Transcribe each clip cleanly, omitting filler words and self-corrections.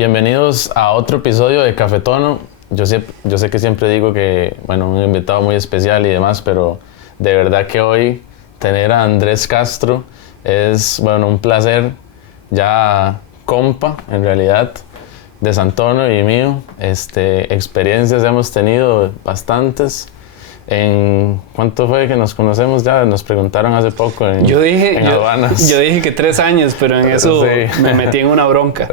Bienvenidos a otro episodio de Cafetono. Yo sé que siempre digo que, bueno, un invitado muy especial y demás, pero de verdad que hoy tener a Andrés Castro es, bueno, un placer, ya compa, en realidad, de Santono y mío. Experiencias hemos tenido bastantes. ¿Cuánto fue que nos conocemos ya? Nos preguntaron hace poco en aduanas. Yo dije que 3 años, pero en eso sí. Me metí en una bronca.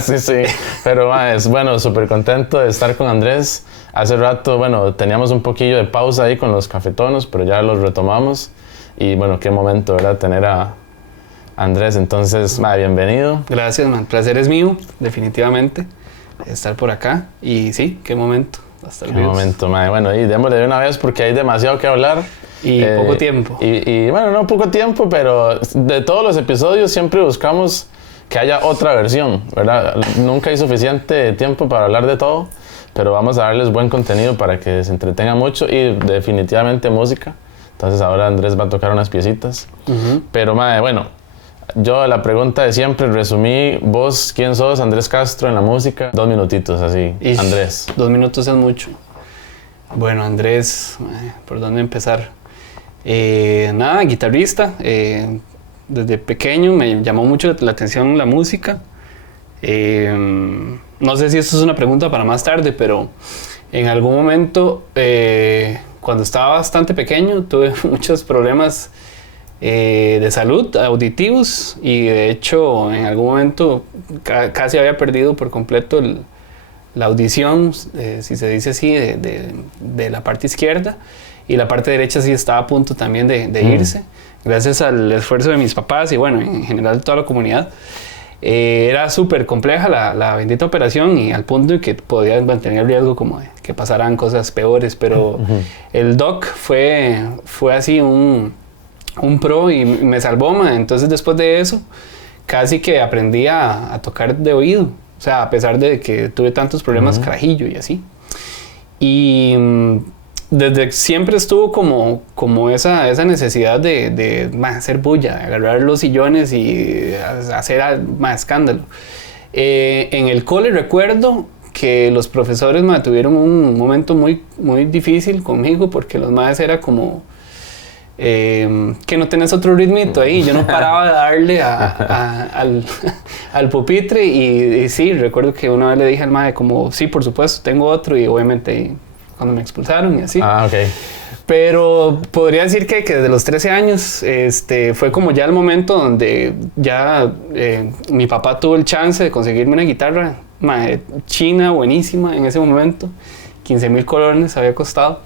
Sí. Pero es bueno, súper contento de estar con Andrés. Hace rato, bueno, teníamos un poquillo de pausa ahí con los cafetonos, pero ya los retomamos. Y bueno, qué momento, ¿verdad? Tener a Andrés. Entonces, bienvenido. Gracias, man. El placer es mío, definitivamente, estar por acá. Y sí, qué momento. Qué momento, madre. Bueno, y démosle de una vez porque hay demasiado que hablar. Y poco tiempo. Y bueno, no poco tiempo, pero de todos los episodios siempre buscamos que haya otra versión, ¿verdad? Nunca hay suficiente tiempo para hablar de todo, pero vamos a darles buen contenido para que se entretengan mucho y definitivamente música. Entonces ahora Andrés va a tocar unas piecitas. Pero, madre, bueno, yo la pregunta de siempre resumí, vos, ¿quién sos? Andrés Castro en la música. 2 minutitos así, Andrés. 2 minutos es mucho. Bueno, Andrés, ¿por dónde empezar? Nada, guitarrista. Desde pequeño me llamó mucho la atención la música. No sé si esto es una pregunta para más tarde, pero en algún momento, cuando estaba bastante pequeño, tuve muchos problemas de salud, auditivos, y de hecho en algún momento casi había perdido por completo la audición, si se dice así, de la parte izquierda, y la parte derecha sí estaba a punto también de irse, gracias al esfuerzo de mis papás y bueno, en general de toda la comunidad. Era súper compleja la bendita operación y al punto en que podía mantener el riesgo como de que pasaran cosas peores, pero el doc fue así un pro y me salvó, man. Entonces después de eso casi que aprendí a tocar de oído, o sea, a pesar de que tuve tantos problemas carajillo y así, y desde siempre estuvo como esa necesidad de hacer bulla, de agarrar los sillones y hacer más escándalo. En el cole recuerdo que los profesores tuvieron un momento muy, muy difícil conmigo porque los maes era como que no tenés otro ritmito ahí. Yo no paraba de darle al pupitre y sí, recuerdo que una vez le dije al mae como, sí, por supuesto, tengo otro, y obviamente cuando me expulsaron y así. Okay. Pero podría decir que desde los 13 años fue como ya el momento donde ya mi papá tuvo el chance de conseguirme una guitarra china, buenísima en ese momento, 15,000 colones había costado.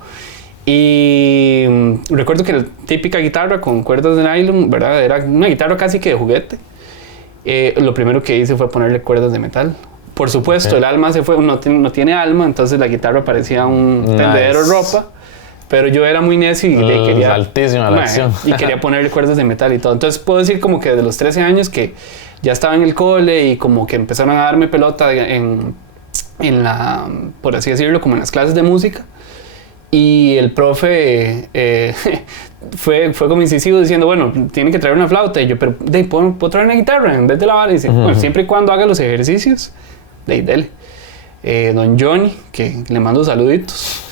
Y recuerdo que la típica guitarra con cuerdas de nylon, ¿verdad? Era una guitarra casi que de juguete. Lo primero que hice fue ponerle cuerdas de metal. Por supuesto, el alma se fue, no tiene alma, entonces la guitarra parecía un tendedero de ropa. Pero yo era muy necio y quería... Altísima la acción. Y quería ponerle cuerdas de metal y todo. Entonces puedo decir como que desde los 13 años que ya estaba en el cole y como que empezaron a darme pelota en la, por así decirlo, como en las clases de música. Y el profe fue como incisivo diciendo, bueno, tiene que traer una flauta. Y yo, pero ¿puedo traer una guitarra en vez de la bala? Y dice, bueno, siempre y cuando haga los ejercicios, dele. Don Johnny, que le mando saluditos.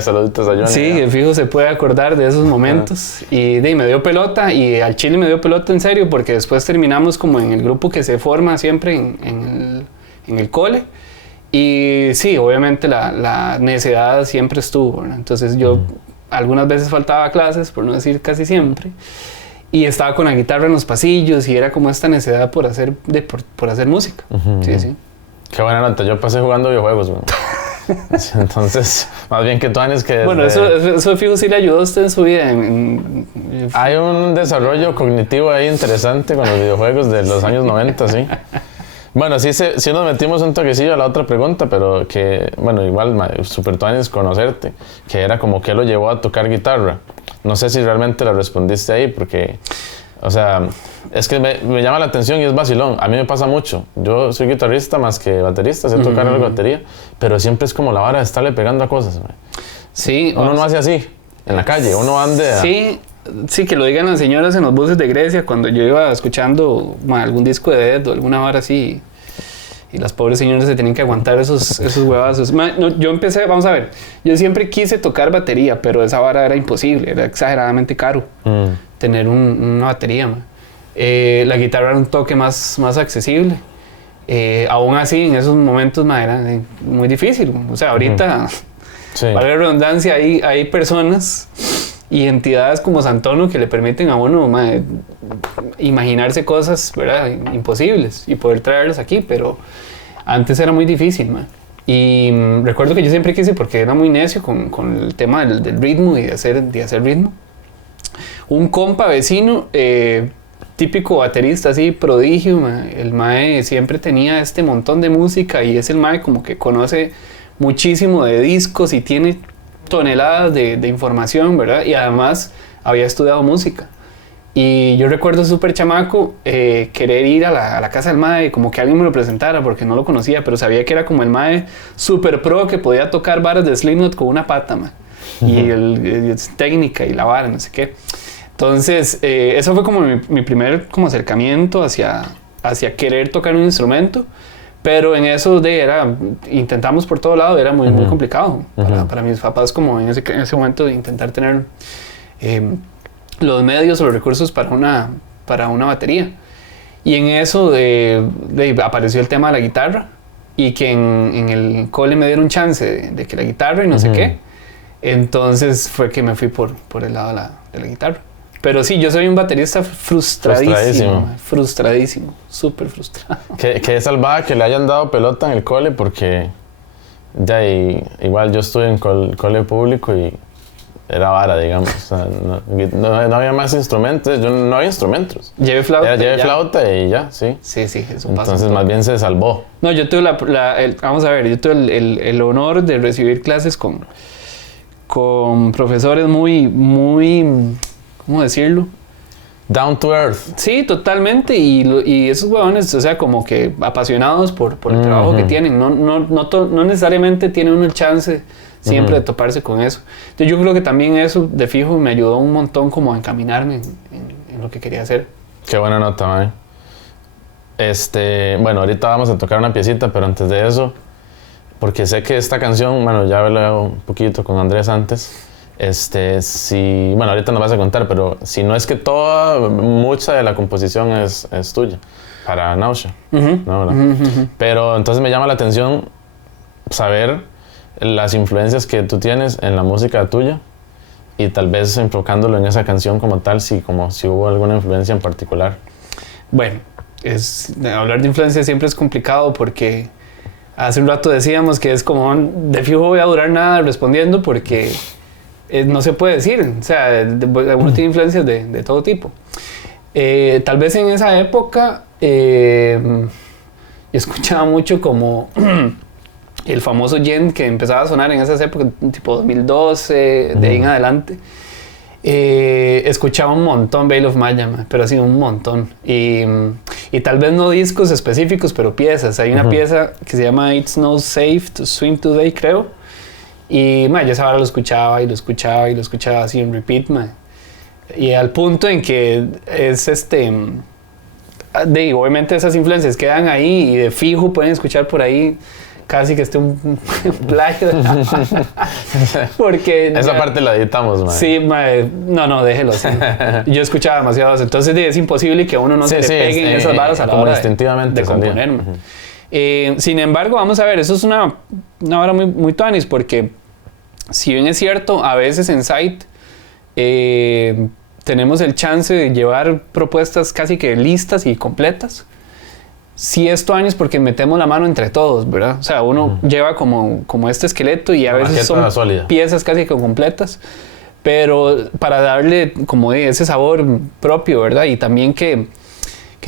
Saluditos a Johnny. Sí, que fijo se puede acordar de esos momentos. Y me dio pelota, y al chile me dio pelota en serio, porque después terminamos como en el grupo que se forma siempre en el cole. Y sí, obviamente la necedad siempre estuvo, ¿verdad? Entonces yo algunas veces faltaba a clases, por no decir casi siempre, y estaba con la guitarra en los pasillos y era como esta necedad por hacer música. Sí. Qué buena nota, yo pasé jugando videojuegos, bueno. Entonces, más bien que tú tienes que... Bueno, eso fijo sí le ayudó a usted en su vida. Hay un desarrollo cognitivo ahí interesante con los videojuegos de los años 90, sí. Bueno, sí nos metimos un toquecillo a la otra pregunta, pero que, bueno, igual, súper tuanis conocerte, que era como qué lo llevó a tocar guitarra. No sé si realmente la respondiste ahí, porque, o sea, es que me llama la atención y es vacilón. A mí me pasa mucho. Yo soy guitarrista más que baterista, sé tocar algo de batería, pero siempre es como la vara de estarle pegando a cosas. Sí. Uno no hace así, en la calle, uno ande a... Sí, que lo digan las señoras en los buses de Grecia cuando yo iba escuchando algún disco de Dead o alguna vara así. Y las pobres señoras se tenían que aguantar esos huevazos. No, yo empecé, vamos a ver, yo siempre quise tocar batería, pero esa vara era imposible, era exageradamente caro tener una batería. La guitarra era un toque más accesible. Aún así, en esos momentos era muy difícil. O sea, ahorita, para la redundancia, hay personas y entidades como Santono que le permiten a uno imaginarse cosas, ¿verdad?, imposibles y poder traerlas aquí, pero antes era muy difícil. Y recuerdo que yo siempre quise, porque era muy necio con el tema del ritmo y de hacer ritmo. Un compa vecino, típico baterista así, prodigio, el mae siempre tenía este montón de música y es el mae como que conoce muchísimo de discos y tiene toneladas de información, ¿verdad? Y además había estudiado música. Y yo recuerdo súper chamaco querer ir a la casa del mae, como que alguien me lo presentara porque no lo conocía, pero sabía que era como el mae súper pro que podía tocar varas de Slipknot con una pata, y técnica y la vara, no sé qué. Entonces, eso fue como mi primer como acercamiento hacia querer tocar un instrumento. Pero en eso intentamos por todo lado, era muy complicado para mis papás, como en ese momento de intentar tener los medios o los recursos para una batería. Y en eso apareció el tema de la guitarra y que en el cole me dieron chance de que la guitarra y no sé qué. Entonces fue que me fui por el lado de la guitarra. Pero sí, yo soy un baterista frustradísimo, súper frustrado. Que es salvada que le hayan dado pelota en el cole, porque igual yo estuve en cole público y era vara, digamos. O sea, no había más instrumentos, no había instrumentos. Llevé flauta. Llevé flauta y ya, sí. Sí, eso pasa. Entonces más bien se salvó. No, yo tuve vamos a ver, yo tuve el honor de recibir clases con profesores muy, ¿cómo decirlo? Down to earth. Sí, totalmente. Y esos huevones, o sea, como que apasionados por el trabajo que tienen. No necesariamente tienen uno el chance siempre de toparse con eso. Entonces yo creo que también eso, de fijo, me ayudó un montón como a encaminarme en lo que quería hacer. Qué buena nota, man. Bueno, ahorita vamos a tocar una piecita, pero antes de eso, porque sé que esta canción, bueno, ya hablé un poquito con Andrés antes. Bueno, ahorita nos vas a contar, pero si no es que mucha de la composición es tuya, para Nausea, ¿no? Pero entonces me llama la atención saber las influencias que tú tienes en la música tuya y tal vez enfocándolo en esa canción como tal, si hubo alguna influencia en particular. Bueno, hablar de influencia siempre es complicado porque hace un rato decíamos que es como, de fijo voy a durar nada respondiendo porque no se puede decir, o sea, uno tiene influencias de todo tipo. Tal vez en esa época yo escuchaba mucho como el famoso Yen que empezaba a sonar en esas épocas, tipo 2012, de ahí en adelante. Escuchaba un montón Veil of Maya, pero así un montón. Y tal vez no discos específicos, pero piezas. Hay una pieza que se llama It's No Safe to Swim Today, creo. Y yo esa hora lo escuchaba así en repeat, y al punto en que es obviamente esas influencias quedan ahí y de fijo pueden escuchar por ahí casi que un plagio. Porque esa parte la editamos, man. Sí, no, déjelo así. Yo escuchaba demasiados, entonces es imposible que a uno no se le peguen esas varas a la hora de componer. Sin embargo, vamos a ver, eso es una vara muy, muy tuanis, porque si bien es cierto, a veces en Site tenemos el chance de llevar propuestas casi que listas y completas. Sí, es tuanis porque metemos la mano entre todos, ¿verdad? O sea, uno lleva como este esqueleto y a veces son piezas casi que completas, pero para darle como ese sabor propio, ¿verdad? Y también que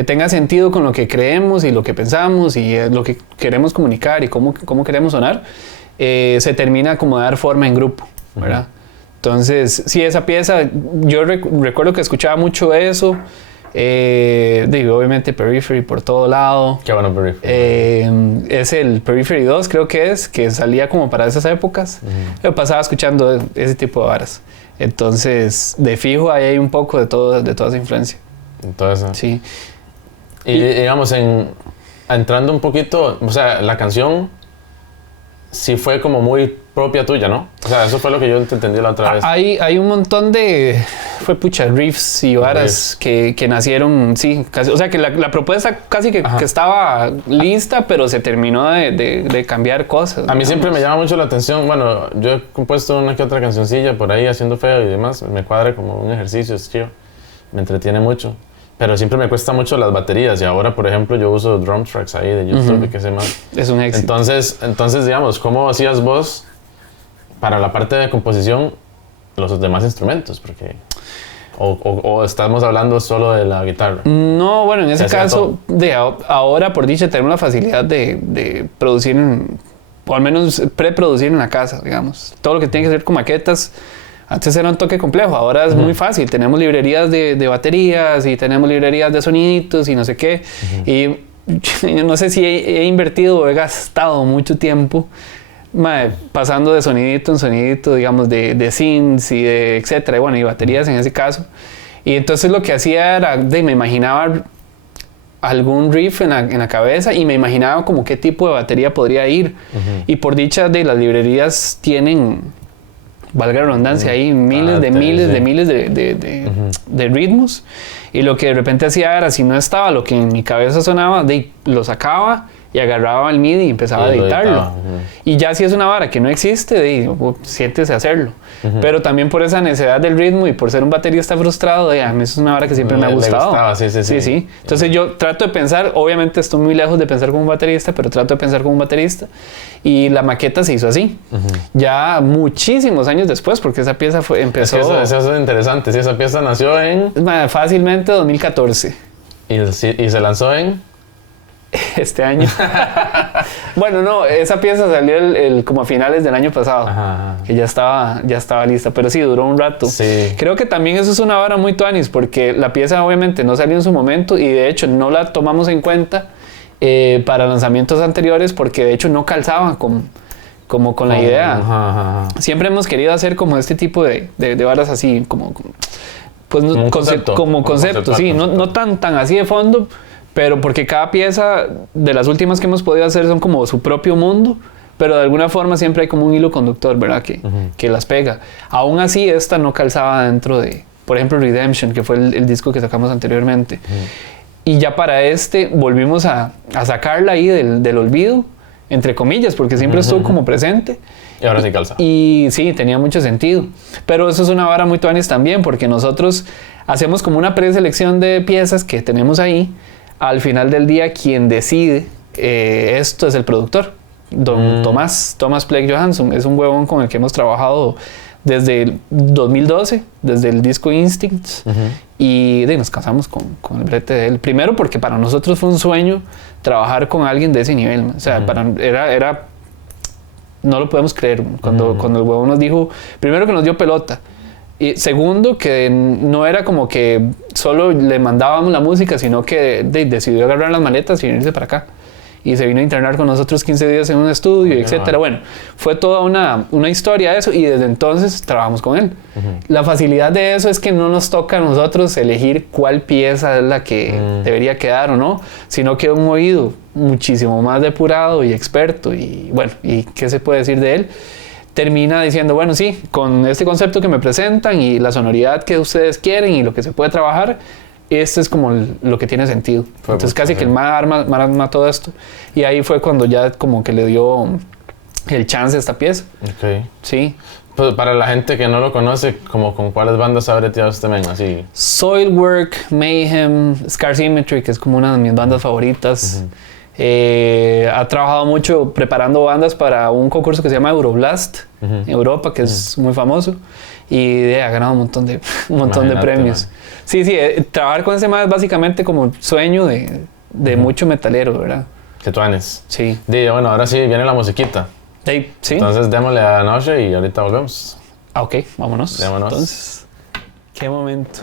tenga sentido con lo que creemos y lo que pensamos y lo que queremos comunicar y cómo queremos sonar, se termina como de dar forma en grupo, ¿verdad? Entonces, sí, esa pieza, yo recuerdo que escuchaba mucho eso, obviamente Periphery por todo lado. Qué bueno Periphery. Es el Periphery 2, creo que salía como para esas épocas. Yo pasaba escuchando ese tipo de varas. Entonces, de fijo, ahí hay un poco de toda esa influencia. Entonces, sí. Y digamos, entrando un poquito, o sea, la canción sí fue como muy propia tuya, ¿no? O sea, eso fue lo que yo te entendí la otra vez. Hay un montón de riffs y varas que nacieron, sí, casi, o sea, que la propuesta casi que estaba lista, pero se terminó de cambiar cosas. A mí siempre me llama mucho la atención, bueno, yo he compuesto una que otra cancioncilla por ahí haciendo feo y demás, me cuadra como un ejercicio, es chido, me entretiene mucho. Pero siempre me cuesta mucho las baterías y ahora, por ejemplo, yo uso drum tracks ahí de YouTube y qué sé más. Es un éxito. Entonces, digamos, ¿cómo hacías vos para la parte de composición los demás instrumentos? Porque o estamos hablando solo de la guitarra. No, bueno, en ese caso, ahora por dicha tenemos la facilidad de producir, o al menos preproducir en la casa, digamos. Todo lo que tiene que ver con maquetas. Antes era un toque complejo, ahora es muy fácil. Tenemos librerías de baterías y tenemos librerías de soniditos y no sé qué. Y yo no sé si he invertido o he gastado mucho tiempo pasando de sonidito en sonidito, digamos, de synths y de etcétera, y bueno, y baterías en ese caso. Y entonces lo que hacía era, me imaginaba algún riff en la cabeza y me imaginaba como qué tipo de batería podría ir. Y por dicha las librerías tienen, valga la redundancia, hay miles de ritmos, y lo que de repente hacía era, si no estaba lo que en mi cabeza sonaba, lo sacaba y agarraba el MIDI y empezaba a editarlo. Y ya si es una vara que no existe, siéntese a hacerlo. Pero también por esa necesidad del ritmo y por ser un baterista frustrado, a mí es una vara que siempre me ha gustado. Sí. Entonces yo trato de pensar, obviamente estoy muy lejos de pensar como un baterista, pero trato de pensar como un baterista. Y la maqueta se hizo así. Ya muchísimos años después, porque esa pieza empezó... Eso es interesante. Sí, esa pieza nació en... Fácilmente 2014. ¿Y se lanzó en...? Este año. Bueno, no, esa pieza salió como a finales del año pasado. Que ya estaba lista, pero sí, duró un rato. Sí. Creo que también eso es una vara muy tuanis, porque la pieza obviamente no salió en su momento y de hecho no la tomamos en cuenta para lanzamientos anteriores, porque de hecho no calzaba como con la idea. Siempre hemos querido hacer como este tipo de varas así, pues, como concepto, sí, no tan así de fondo, pero porque cada pieza de las últimas que hemos podido hacer son como su propio mundo, pero de alguna forma siempre hay como un hilo conductor, ¿verdad? Que las pega. Aún así, esta no calzaba dentro de, por ejemplo, Redemption, que fue el disco que sacamos anteriormente. Y ya para volvimos a sacarla ahí del olvido, entre comillas, porque siempre estuvo como presente. Y ahora sí calza. Y sí, tenía mucho sentido. Pero eso es una vara muy tuanis también, porque nosotros hacemos como una preselección de piezas que tenemos ahí. Al final del día, quien decide esto es el productor, Thomas Blake Johansson. Es un huevón con el que hemos trabajado desde el 2012, desde el disco Instincts, y nos casamos con el brete de él. Primero porque para nosotros fue un sueño trabajar con alguien de ese nivel. O sea, era no lo podemos creer. Cuando el huevón nos dijo, primero que nos dio pelota, y segundo, que no era como que solo le mandábamos la música, sino que decidió agarrar las maletas y venirse para acá. Y se vino a internar con nosotros 15 días en un estudio, etcétera. Bueno, fue toda una historia eso, y desde entonces trabajamos con él. La facilidad de eso es que no nos toca a nosotros elegir cuál pieza es la que debería quedar o no, sino que un oído muchísimo más depurado y experto, y bueno, ¿y qué se puede decir de él? Termina diciendo, bueno, sí, con este concepto que me presentan y la sonoridad que ustedes quieren y lo que se puede trabajar, esto es como lo que tiene sentido. Entonces casi que el man arma todo esto. Y ahí fue cuando ya como que le dio el chance a esta pieza. Ok. Sí. Pues para la gente que no lo conoce, como ¿con cuáles bandas ha breteado este men? Así. Soilwork, Mayhem, Scar Symmetry, que es como una de mis bandas favoritas. Ha trabajado mucho preparando bandas para un concurso que se llama Euroblast en Europa, que es muy famoso, y ha ganado un montón de premios. Man. Sí, trabajar con ese man es básicamente como el sueño de mucho metalero, ¿verdad? Que tuanes. Sí. Bueno, ahora sí viene la musiquita. Sí. Entonces démosle a la noche y ahorita volvemos. Ok, vámonos. Vámonos. Entonces, qué momento.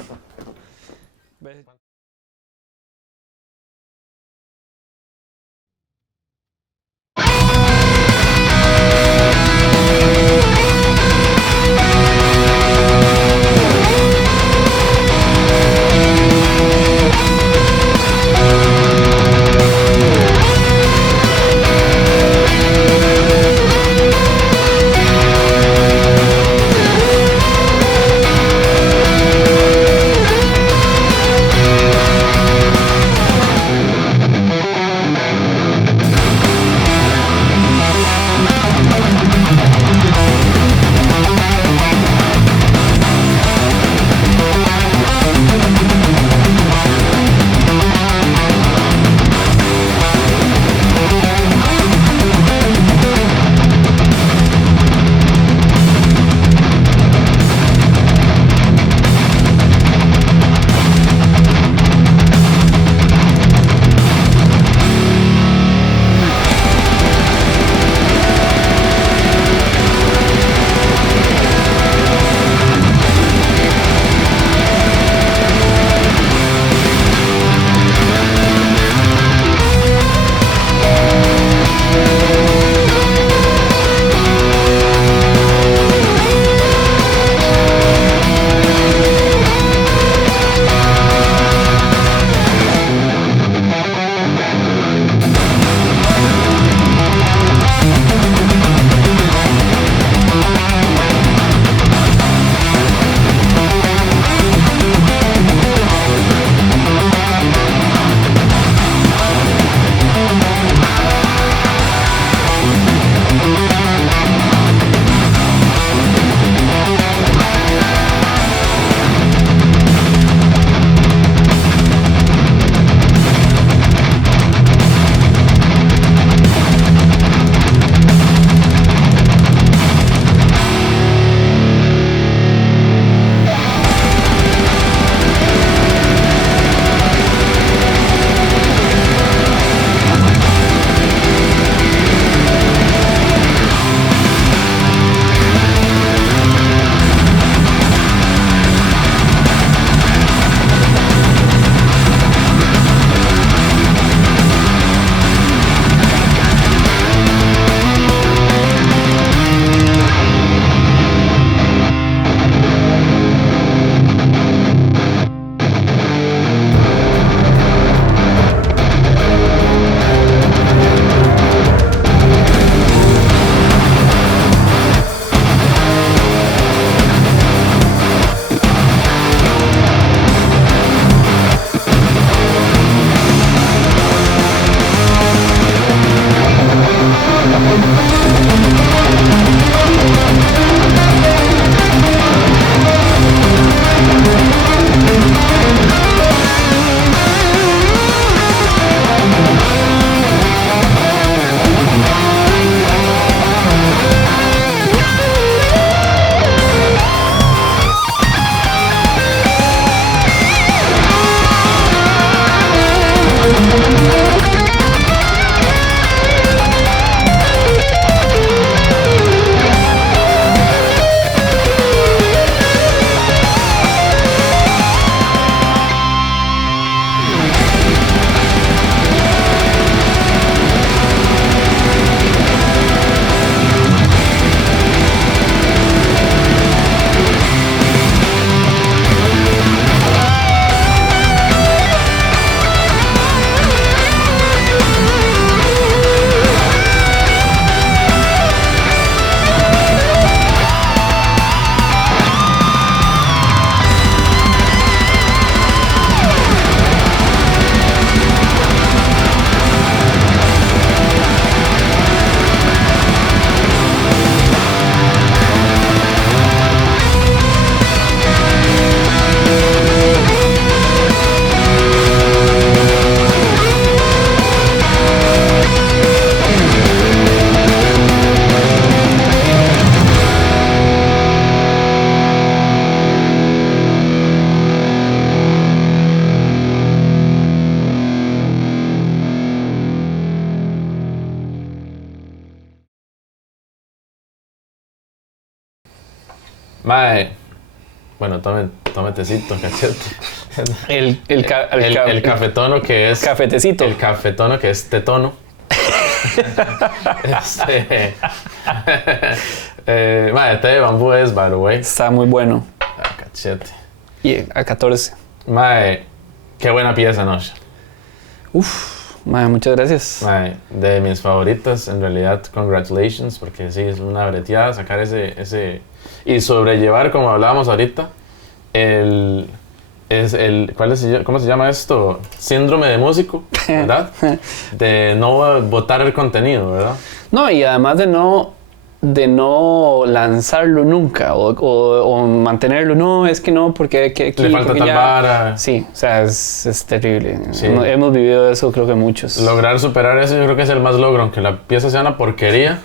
Mae, bueno, tome tecito, cachete. El cafetono que es... Cafetecito. El cafetono que es tetono. Mae, té de bambú es, by the way. Está muy bueno. Cachete. Y a 14. Mae, qué buena pieza, Nosha. Mae, muchas gracias. Mae, de mis favoritas, en realidad, congratulations, porque sí, es una breteada sacar ese y sobrellevar, como hablábamos ahorita, ¿cómo se llama esto? Síndrome de músico, ¿verdad? De no botar el contenido, ¿verdad? No, y además de no lanzarlo nunca o mantenerlo. No, es que no, porque aquí... Le falta tal vara. Sí, o sea, es terrible. Sí. Hemos vivido eso, creo que muchos. Lograr superar eso yo creo que es el más logro, aunque la pieza sea una porquería.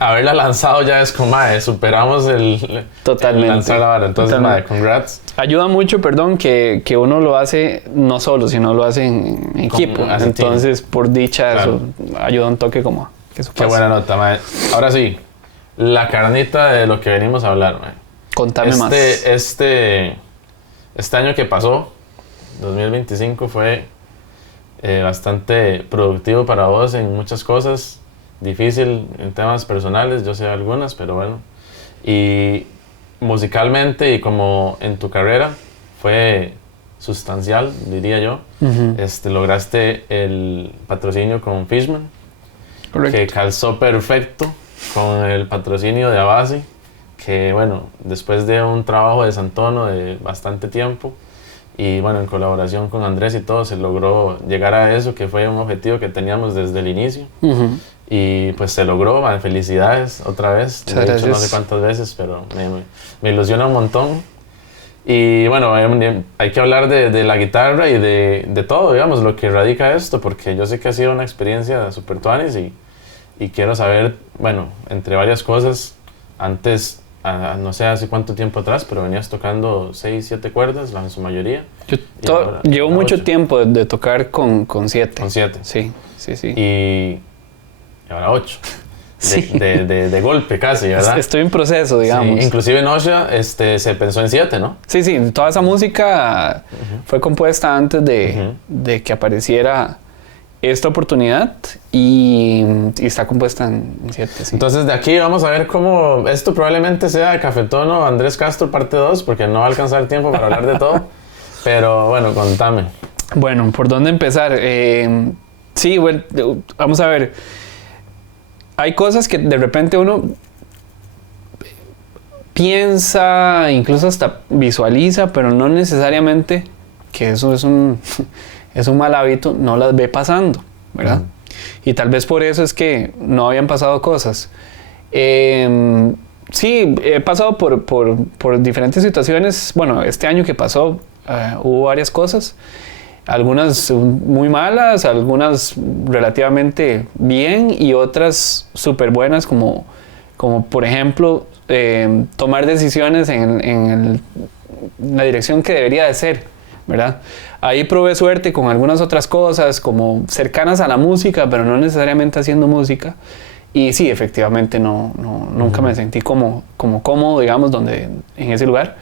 Haberla lanzado ya es como, superamos el lanzar la vara. Entonces, congrats. Ayuda mucho, perdón, que uno lo hace no solo, sino lo hace en equipo. Entonces, por dicha, claro. Eso ayuda un toque como que eso pase. Qué buena nota, mae. Ahora sí, la carnita de lo que venimos a hablar, mae. Contame más. Este año que pasó, 2025, fue bastante productivo para vos en muchas cosas. Difícil en temas personales, yo sé algunas, pero bueno. Y musicalmente y como en tu carrera fue sustancial, diría yo. Uh-huh. Lograste el patrocinio con Fishman. Correcto. Que calzó perfecto con el patrocinio de Avasi, que bueno, después de un trabajo de Santono de bastante tiempo y bueno, en colaboración con Andrés y todo, se logró llegar a eso, que fue un objetivo que teníamos desde el inicio. Uh-huh. Y pues se logró, man, felicidades otra vez. Lo he dicho no sé cuántas veces, pero me ilusiona un montón. Y bueno, hay que hablar de la guitarra y de todo, digamos, lo que radica esto, porque yo sé que ha sido una experiencia super tuanis y quiero saber, bueno, entre varias cosas, antes, no sé hace cuánto tiempo atrás, pero venías tocando 6, 7 cuerdas, en su mayoría. Llevo mucho 8. Tiempo de tocar con 7. Con 7. Sí. Y ahora 8. Sí. De golpe casi, ¿verdad? Estoy en proceso, digamos. Sí, inclusive Nosha se pensó en 7, ¿no? Sí, toda esa música fue compuesta antes de que apareciera esta oportunidad y está compuesta en 7. Sí. Entonces de aquí vamos a ver cómo esto probablemente sea Cafetono Andrés Castro parte 2, porque no va a alcanzar tiempo para hablar de todo. Pero bueno, contame. Bueno, ¿por dónde empezar? Sí, bueno, vamos a ver. Hay cosas que de repente uno piensa, incluso hasta visualiza, pero no necesariamente, que eso es un mal hábito, no las ve pasando, ¿verdad? Y tal vez por eso es que no habían pasado cosas. Sí, he pasado por diferentes situaciones. Bueno, este año que pasó hubo varias cosas. Algunas muy malas, algunas relativamente bien y otras súper buenas, como por ejemplo tomar decisiones en la dirección que debería de ser, ¿verdad? Ahí probé suerte con algunas otras cosas como cercanas a la música, pero no necesariamente haciendo música. Y sí, efectivamente nunca me sentí como cómodo, digamos, en ese lugar.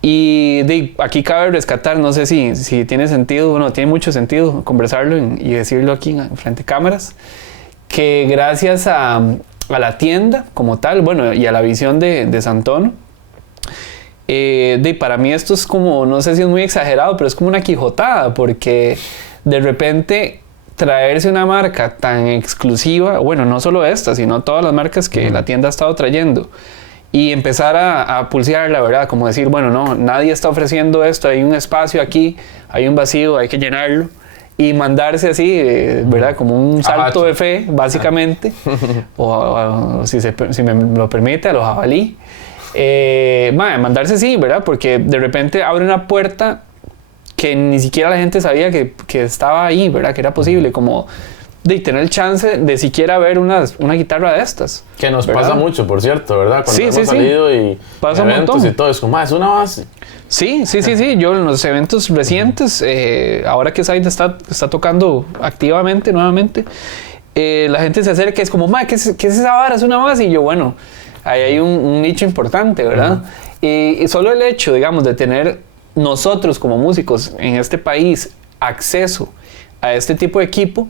Y aquí cabe rescatar, no sé si tiene sentido, bueno, tiene mucho sentido conversarlo y decirlo aquí en frente de cámaras, que gracias a la tienda como tal, bueno, y a la visión de Santono, para mí esto es como, no sé si es muy exagerado, pero es como una quijotada, porque de repente traerse una marca tan exclusiva, bueno, no solo esta, sino todas las marcas que la tienda ha estado trayendo, y empezar a pulsear, la verdad, como decir, bueno, no, nadie está ofreciendo esto, hay un espacio aquí, hay un vacío, hay que llenarlo, y mandarse así, ¿verdad? Como un salto de fe, básicamente, o si me lo permite, a los jabalí. Mandarse así, ¿verdad? Porque de repente abre una puerta que ni siquiera la gente sabía que estaba ahí, ¿verdad? Que era posible, como de tener el chance de siquiera ver una guitarra de estas. Que nos pasa mucho, por cierto, ¿verdad? Cuando hemos salido y pasa eventos y todo, es como, es una base. Sí. Yo en los eventos recientes, ahora que Said está tocando activamente nuevamente, la gente se acerca y es como, ¿qué es esa vara? Es una base. Y yo, bueno, ahí hay un nicho importante, ¿verdad? Y solo el hecho, digamos, de tener nosotros como músicos en este país acceso a este tipo de equipo,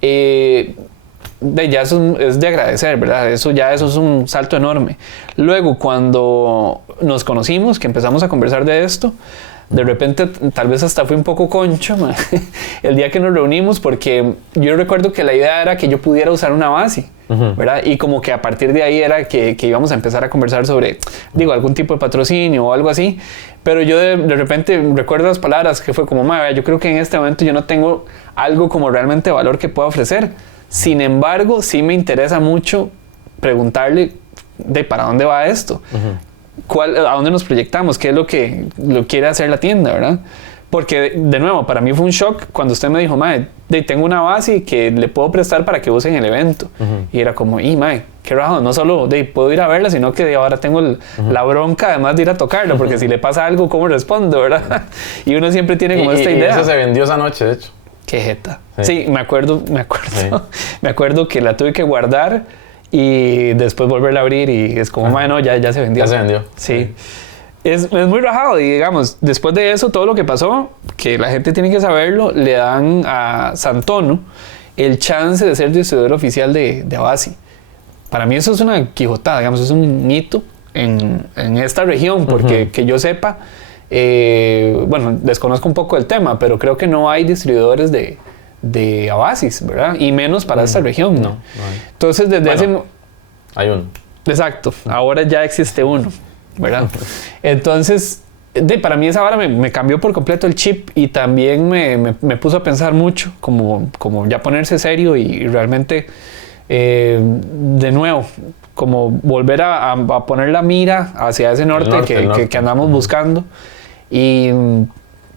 ya eso es de agradecer, ¿verdad? Eso es un salto enorme. Luego, cuando nos conocimos, que empezamos a conversar de esto, de repente tal vez hasta fui un poco concho el día que nos reunimos, porque yo recuerdo que la idea era que yo pudiera usar una base, ¿verdad? Y como que a partir de ahí era que íbamos a empezar a conversar sobre, algún tipo de patrocinio o algo así, pero yo de repente recuerdo las palabras que fue como, yo creo que en este momento yo no tengo algo como realmente valor que pueda ofrecer. Sin embargo, sí me interesa mucho preguntarle de para dónde va esto, a dónde nos proyectamos, qué es lo que quiere hacer la tienda, ¿verdad? Porque, de nuevo, para mí fue un shock cuando usted me dijo, tengo una base que le puedo prestar para que use en el evento. Y era como, qué raro, no solo puedo ir a verla, sino que ahora tengo la bronca además de ir a tocarla, porque si le pasa algo, ¿cómo respondo, verdad? Y uno siempre tiene como esta idea. Y eso se vendió esa noche, de hecho. Qué jeta. Sí, me acuerdo. Sí. Me acuerdo que la tuve que guardar y después volverla a abrir y es como, no, ya se vendió. Ya se vendió. Sí. Es muy rajado y digamos, después de eso, todo lo que pasó, que la gente tiene que saberlo, le dan a Santono el chance de ser distribuidor oficial de Avasi. Para mí eso es una quijotada, digamos, es un hito en esta región, porque que yo sepa, desconozco un poco el tema, pero creo que no hay distribuidores de Avasis, ¿verdad? Y menos para esta región. No hay. Entonces, hay uno. Exacto, ahora ya existe uno, ¿verdad? Entonces, para mí esa vara me cambió por completo el chip y también me puso a pensar mucho, como ya ponerse serio y realmente, de nuevo, como volver a poner la mira hacia ese norte que andamos buscando. Y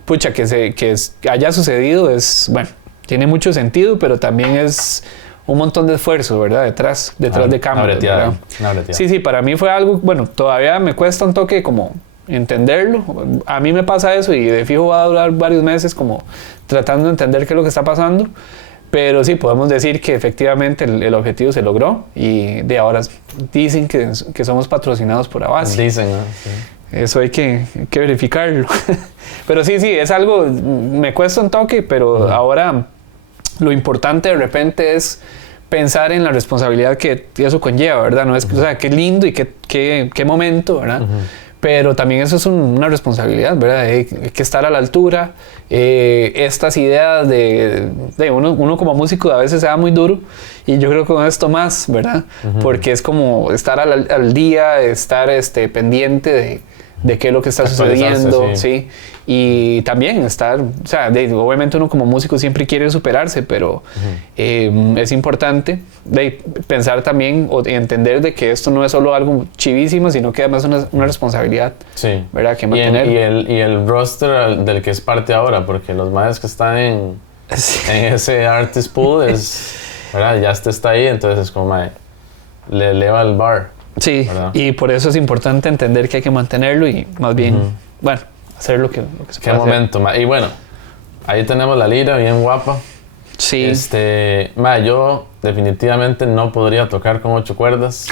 pucha, que haya sucedido tiene mucho sentido, pero también es un montón de esfuerzo, ¿verdad? Detrás de cámara. Sí, para mí fue algo, todavía me cuesta un toque como entenderlo. A mí me pasa eso y de fijo va a durar varios meses como tratando de entender qué es lo que está pasando. Pero sí, podemos decir que efectivamente el objetivo se logró y de ahora dicen que somos patrocinados por Avasi. Dicen, ¿no? Sí. Eso hay que verificarlo. Pero sí, es algo, me cuesta un toque, pero ahora lo importante de repente es pensar en la responsabilidad que eso conlleva, ¿verdad? No es, o sea, qué lindo y qué momento, ¿verdad? Pero también eso es una responsabilidad, ¿verdad? Hay que estar a la altura. Estas ideas de uno como músico a veces se da muy duro y yo creo que con esto más, ¿verdad? Porque es como estar al día, estar pendiente de qué es lo que está sucediendo, ¿sí? Y también estar, o sea, obviamente uno como músico siempre quiere superarse, pero es importante pensar también y entender de que esto no es solo algo chivísimo, sino que además es una responsabilidad, sí, ¿verdad? Que mantener. Y el roster del que es parte ahora, porque los maes que están en ese artist pool ¿verdad? Ya está ahí, entonces es como le eleva el bar. Sí, ¿verdad? Y por eso es importante entender que hay que mantenerlo y más bien, hacer lo que se puede. Qué momento, y bueno, ahí tenemos la lira bien guapa. Sí. Yo definitivamente no podría tocar con 8 cuerdas.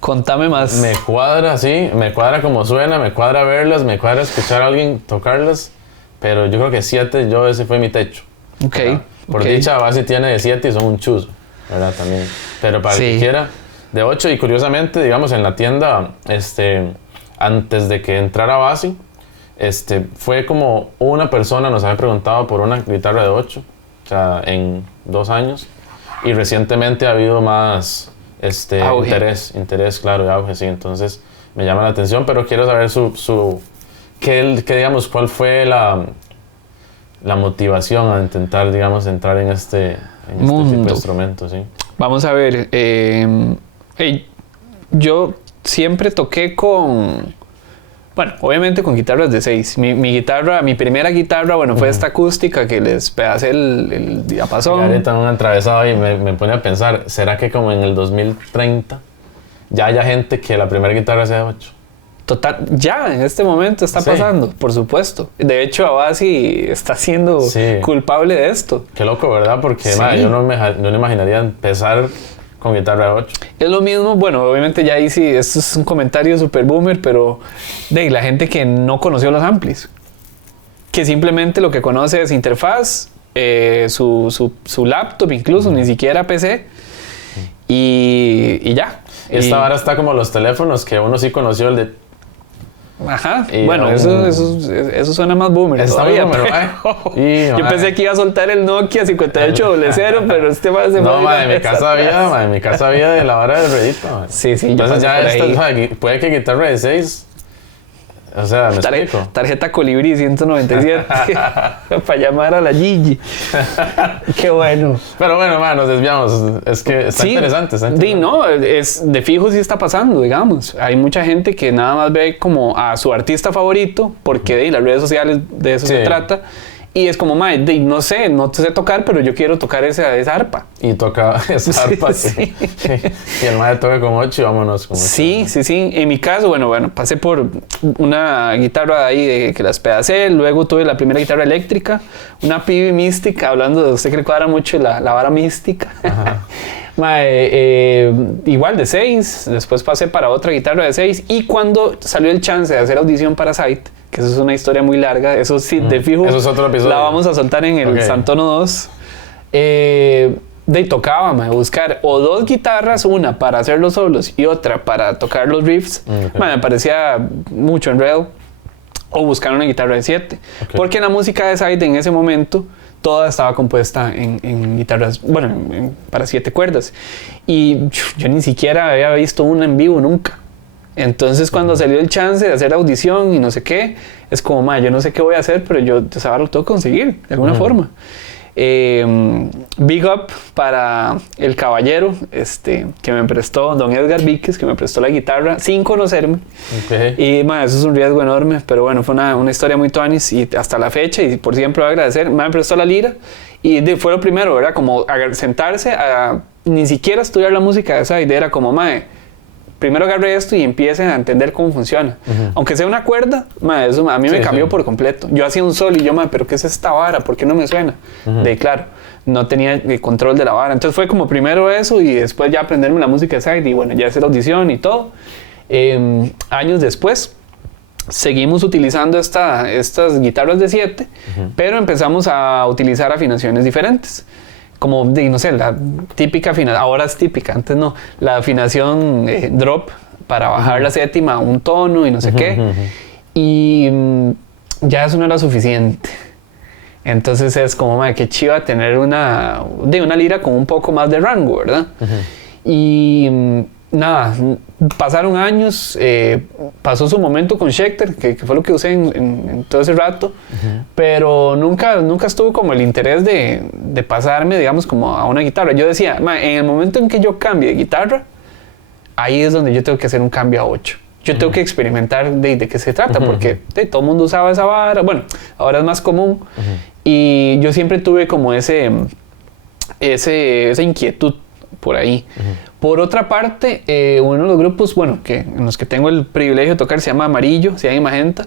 Contame más. Me cuadra, sí, me cuadra como suena, me cuadra verlas, me cuadra escuchar a alguien tocarlas, pero yo creo que 7, ese fue mi techo. Ok. Por dicha, Avasi tiene de 7 y son un chuzo, ¿verdad? También. Pero para el que quiera, de 8, y curiosamente, digamos, en la tienda, antes de que entrara Avasi, fue como una persona nos había preguntado por una guitarra de 8, o sea, en 2 años, y recientemente ha habido más interés, claro, de auge, sí, entonces me llama la atención, pero quiero saber digamos, cuál fue la motivación a intentar, digamos, entrar en este tipo de instrumento, sí. Vamos a ver, yo siempre toqué obviamente con guitarras de 6. Mi primera guitarra, fue esta acústica que les pedacé el diapasón. Y ahorita un atravesado y me pone a pensar, ¿será que como en el 2030 ya haya gente que la primera guitarra sea de 8? Total, ya en este momento está pasando, por supuesto. De hecho, Avasi está siendo culpable de esto. Qué loco, ¿verdad? Porque yo no me imaginaría empezar con guitarra de 8. Es lo mismo, bueno, obviamente ya ahí sí, esto es un comentario super boomer, pero de la gente que no conoció los amplis, que simplemente lo que conoce es interfaz, su laptop incluso, ni siquiera PC, y ya. Esta vara está como los teléfonos, que uno sí conoció el de... Ajá, bueno, eso suena más boomer está todavía, pero yo pensé que iba a soltar el Nokia 5800, pero este va a ser... No, en mi casa había de la vara del ruedito. Sí, entonces ya puede que guitarra de 6, o sea, me explico. Tarjeta Colibrí 197 para llamar a la Gigi. Qué bueno. Pero bueno, nos desviamos. Es que está interesante. No, es de fijo sí está pasando, digamos. Hay mucha gente que nada más ve como a su artista favorito, porque las redes sociales de eso se trata. Y es como, no sé tocar, pero yo quiero tocar esa arpa. Y toca esa arpa, sí. Y el mae toca con 8 y vámonos con 8. Sí. En mi caso, bueno, pasé por una guitarra ahí que las pedacé. Luego tuve la primera guitarra eléctrica, una PB Mystic, hablando de usted que le cuadra mucho la vara mística. Igual de 6. Después pasé para otra guitarra de 6. Y cuando salió el chance de hacer audición para Site, que eso es una historia muy larga, eso sí, de fijo, eso es otro episodio. La vamos a soltar en el Santono 2. Tocaba buscar o 2 guitarras, una para hacer los solos y otra para tocar los riffs. Me parecía mucho enredo. O buscar una guitarra de 7. Porque la música de Side en ese momento toda estaba compuesta en guitarras, para 7 cuerdas. Y yo ni siquiera había visto una en vivo nunca. Entonces cuando salió el chance de hacer audición y no sé qué, es como, yo no sé qué voy a hacer, pero yo ahora lo tengo que conseguir de alguna forma. Big up para el caballero que me prestó, don Edgar Víquez, que me prestó la guitarra sin conocerme. Y eso es un riesgo enorme, pero bueno, fue una historia muy tuanis y hasta la fecha, y por siempre voy a agradecer. Me prestó la lira y fue lo primero, ¿verdad? Como sentarse a ni siquiera estudiar la música de esa idea, era como, primero agarré esto y empiecen a entender cómo funciona. Aunque sea una cuerda, eso a mí me cambió por completo. Yo hacía un sol y yo, pero ¿qué es esta vara? ¿Por qué no me suena? Claro, no tenía el control de la vara. Entonces fue como primero eso y después ya aprenderme la música de Side y ya hacer audición y todo. Años después seguimos utilizando estas guitarras de 7, pero empezamos a utilizar afinaciones diferentes. Como, no sé, la típica afinación, ahora es típica, antes no, la afinación drop para bajar la séptima a un tono y no sé qué. Y ya eso no era suficiente. Entonces es como, qué chiva tener una lira con un poco más de rango, ¿verdad? Y nada, pasaron años, pasó su momento con Schecter, que fue lo que usé en todo ese rato, pero nunca estuvo como el interés de pasarme, digamos, como a una guitarra. Yo decía, en el momento en que yo cambie de guitarra, ahí es donde yo tengo que hacer un cambio a 8. Yo tengo que experimentar de qué se trata, porque todo el mundo usaba esa vara, ahora es más común, y yo siempre tuve como esa inquietud por ahí. Por otra parte, uno de los grupos, en los que tengo el privilegio de tocar se llama Amarillo, se llama Magenta.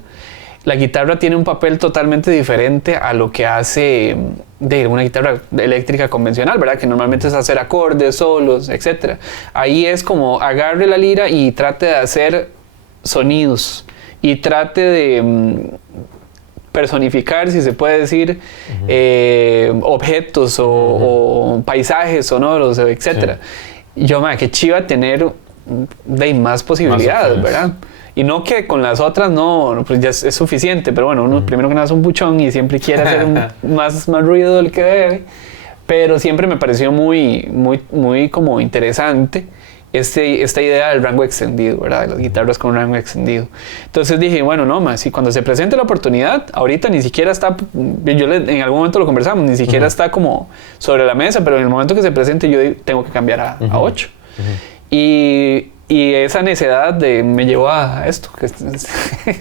La guitarra tiene un papel totalmente diferente a lo que hace de una guitarra eléctrica convencional, ¿verdad? Que normalmente es hacer acordes, solos, etc. Ahí es como agarre la lira y trate de hacer sonidos y trate de personificar, si se puede decir, objetos o paisajes sonoros, etc. Yo, qué chiva tener más posibilidades, ¿verdad? Y no que con las otras pues ya es suficiente, pero uno primero que nada es un buchón y siempre quiere hacer más ruido del que debe, pero siempre me pareció muy como interesante esta idea del rango extendido, ¿verdad? De las guitarras con rango extendido. Entonces dije, si cuando se presente la oportunidad, ahorita ni siquiera está, en algún momento lo conversamos, ni siquiera está como sobre la mesa, pero en el momento que se presente yo tengo que cambiar a 8. Y esa necedad me llevó a esto, que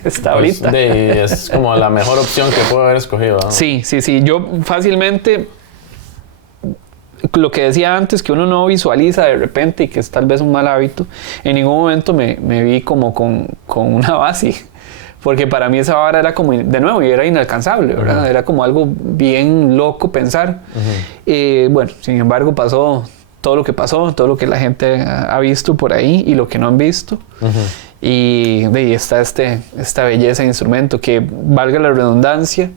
está ahorita. Es como la mejor opción que puedo haber escogido, ¿no? Sí. Yo fácilmente, lo que decía antes, que uno no visualiza de repente y que es tal vez un mal hábito, en ningún momento me vi como con una base, porque para mí esa vara era como, de nuevo, y era inalcanzable, ¿verdad? Era como algo bien loco pensar. Sin embargo, pasó todo lo que pasó, todo lo que la gente ha visto por ahí y lo que no han visto. Y está esta belleza de instrumento que, valga la redundancia,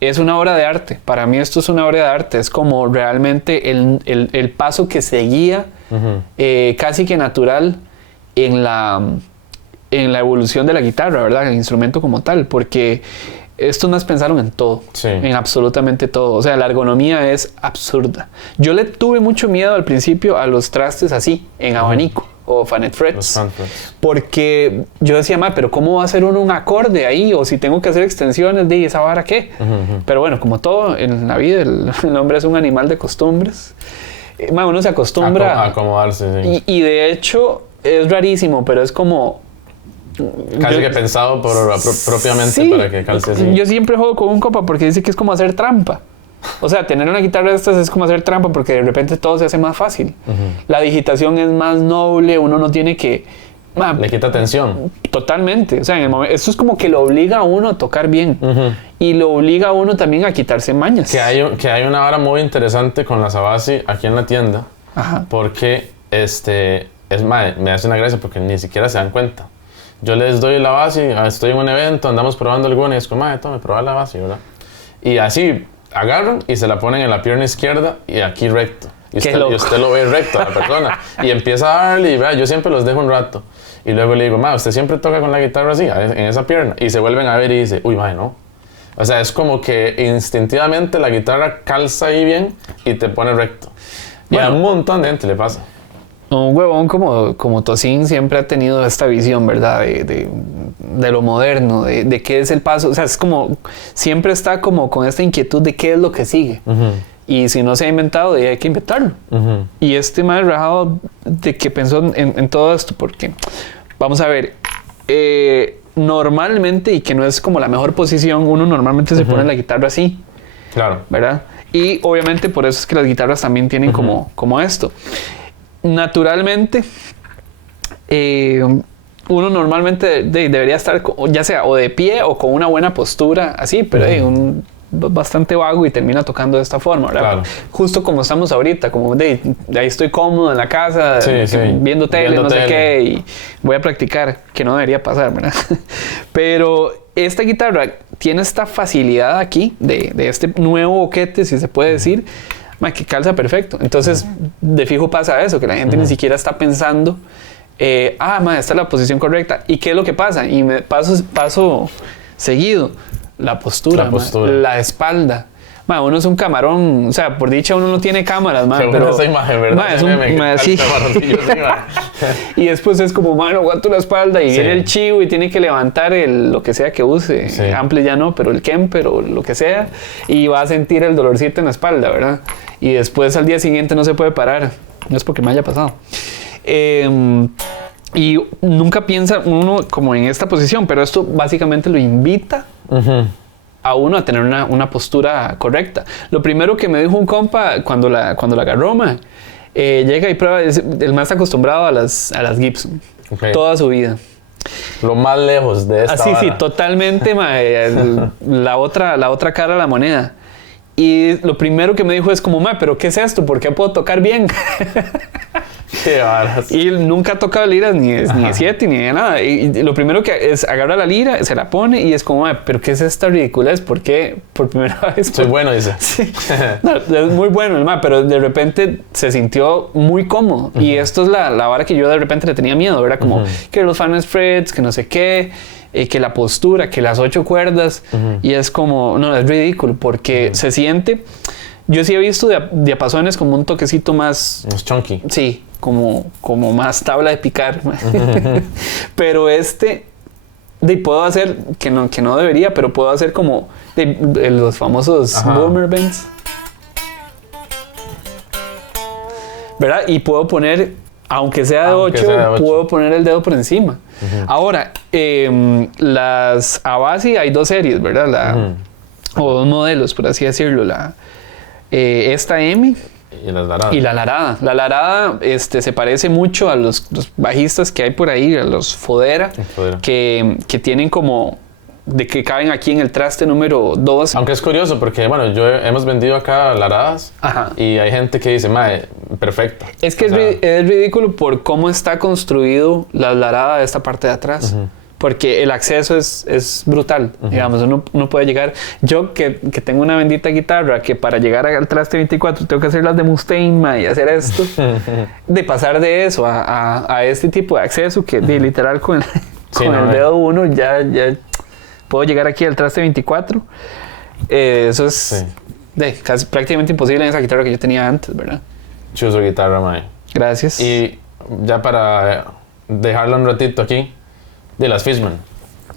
es una obra de arte. Para mí esto es una obra de arte. Es como realmente el paso que seguía casi que natural en la evolución de la guitarra, ¿verdad? El instrumento como tal, porque estos más pensaron en todo, en absolutamente todo. O sea, la ergonomía es absurda. Yo le tuve mucho miedo al principio a los trastes así, en abanico o Fanet Frets, porque yo decía, pero ¿cómo va a hacer uno un acorde ahí? O si tengo que hacer extensiones, de esa vara, ¿qué? Pero bueno, como todo en la vida, el hombre es un animal de costumbres. Uno se acostumbra a acomodarse, sí. Y de hecho es rarísimo, pero es como casi que pensado propiamente para que calce así. Yo siempre juego con un compa porque dice que es como hacer trampa. O sea, tener una guitarra de estas es como hacer trampa porque de repente todo se hace más fácil. La digitación es más noble, uno no tiene que... Le quita tensión. Totalmente. O sea, en el momento, esto es como que lo obliga a uno a tocar bien. Y lo obliga a uno también a quitarse mañas. Que hay una vara muy interesante con las Avasi aquí en la tienda. Porque me hace una gracia porque ni siquiera se dan cuenta. Yo les doy la base, estoy en un evento, andamos probando alguna y es como, tome, probar la base, ¿verdad? Y así agarran y se la ponen en la pierna izquierda y aquí recto. Y usted lo ve recto a la persona. Y empieza a darle y vea, yo siempre los dejo un rato. Y luego le digo, usted siempre toca con la guitarra así, en esa pierna. Y se vuelven a ver y dice, uy, no. O sea, es como que instintivamente la guitarra calza ahí bien y te pone recto. Y a un montón de gente le pasa. Un huevón como Tosin siempre ha tenido esta visión, ¿verdad? De lo moderno, de qué es el paso. O sea, es como, siempre está como con esta inquietud de qué es lo que sigue. Y si no se ha inventado, hay que inventarlo. Y más rajado de que pensó en todo esto, porque, vamos a ver, normalmente, y que no es como la mejor posición, uno normalmente se pone la guitarra así. Claro. ¿Verdad? Y obviamente por eso es que las guitarras también tienen como esto. Naturalmente, uno normalmente debería estar ya sea o de pie o con una buena postura así, pero bastante vago y termina tocando de esta forma, ¿verdad? Claro. Justo como estamos ahorita, como de ahí estoy cómodo en la casa, viendo tele, sé qué, y voy a practicar, que no debería pasar, ¿verdad? Pero esta guitarra tiene esta facilidad aquí de este nuevo boquete, si se puede decir, que calza perfecto. Entonces, de fijo pasa eso, que la gente ni siquiera está pensando, esta es la posición correcta. ¿Y qué es lo que pasa? Y paso seguido. La postura, la espalda. Uno es un camarón, o sea, por dicha uno no tiene cámaras, pero esa imagen, ¿verdad? Es así. Y después es como, aguanto la espalda y viene el chivo y tiene que levantar lo que sea que use. Ampli ya no, pero el Kemper o lo que sea, y va a sentir el dolorcito en la espalda, ¿verdad? Y después al día siguiente no se puede parar. No es porque me haya pasado. Y nunca piensa uno como en esta posición, pero esto básicamente lo invita a uno a tener una postura correcta. Lo primero que me dijo un compa cuando la agarró, llega y prueba, el más acostumbrado a las Gibson, toda su vida. Lo más lejos de esta vara. Sí, totalmente, la otra cara de la moneda. Y lo primero que me dijo es como, ¿pero qué es esto? ¿Por qué puedo tocar bien? Qué varas. Y él nunca ha tocado liras ni de 7 ni de nada. Y lo primero que es agarra la lira, se la pone y es como, ¿pero qué es esta ridiculez? ¿Por qué por primera vez? Soy bueno, dice. Sí. No, es muy bueno el pero de repente se sintió muy cómodo. Y esto es la vara que yo de repente le tenía miedo, ¿verdad? Como que los Fanet Frets, que no sé qué, que la postura, que las 8 cuerdas. Y es como, no, es ridículo porque se siente... Yo sí he visto diapasones como un toquecito más... Más chunky. Sí, como más tabla de picar. Pero puedo hacer, que no debería, pero puedo hacer como los famosos boomer bends. ¿Verdad? Y puedo poner, aunque sea de 8, puedo poner el dedo por encima. Ahora, las Avasi hay 2 series, ¿verdad? O 2 modelos, por así decirlo. Esta M y la Larada. La Larada se parece mucho a los bajistas que hay por ahí, a los Fodera, que tienen como de que caben aquí en el traste número 2. Aunque es curioso porque, bueno, hemos vendido acá laradas. Ajá. Y hay gente que dice, mae, perfecto. Es que es ridículo por cómo está construido la larada de esta parte de atrás. Porque el acceso es brutal, digamos, uno puede llegar. Yo que tengo una bendita guitarra que para llegar al traste 24 tengo que hacer las de Mustaine y hacer esto, de pasar de eso a este tipo de acceso que literal con el dedo uno ya puedo llegar aquí al traste 24. Eso es casi prácticamente imposible en esa guitarra que yo tenía antes, ¿verdad? Chuzo guitarra, mae. Gracias. Y ya para dejarlo un ratito aquí, de las Fishman.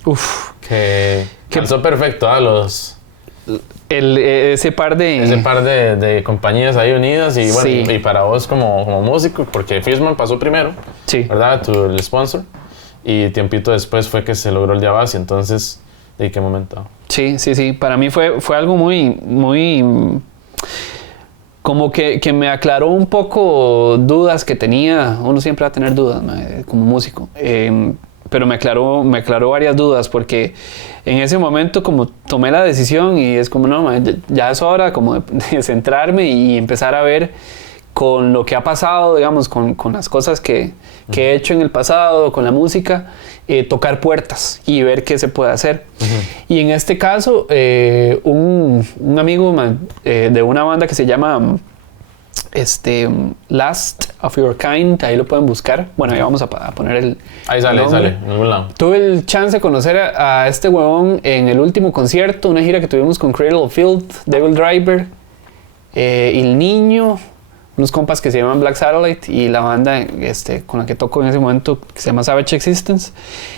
Uf. Que calzó perfecto a los... Ese par de compañías ahí unidas y bueno, sí. y para vos como músico, porque Fishman pasó primero, sí. ¿verdad? El sponsor. Y tiempito después fue que se logró el Diabasi, entonces, ¿de qué momento? Sí. Para mí fue algo muy como que me aclaró un poco dudas que tenía. Uno siempre va a tener dudas, ¿no? Como músico. Pero me aclaró varias dudas porque en ese momento como tomé la decisión y es como, no, ya es hora como de centrarme y empezar a ver con lo que ha pasado, digamos, con las cosas que he hecho en el pasado, con la música, tocar puertas y ver qué se puede hacer. Y en este caso, un amigo de una banda que se llama Last of Your Kind, ahí lo pueden buscar. Bueno, ahí vamos a poner el Ahí sale, en algún lado. Tuve el chance de conocer a este huevón en el último concierto, una gira que tuvimos con Cradle of Filth, Devil Driver, El Niño, unos compas que se llaman Black Satellite y la banda con la que toco en ese momento que se llama Savage Existence.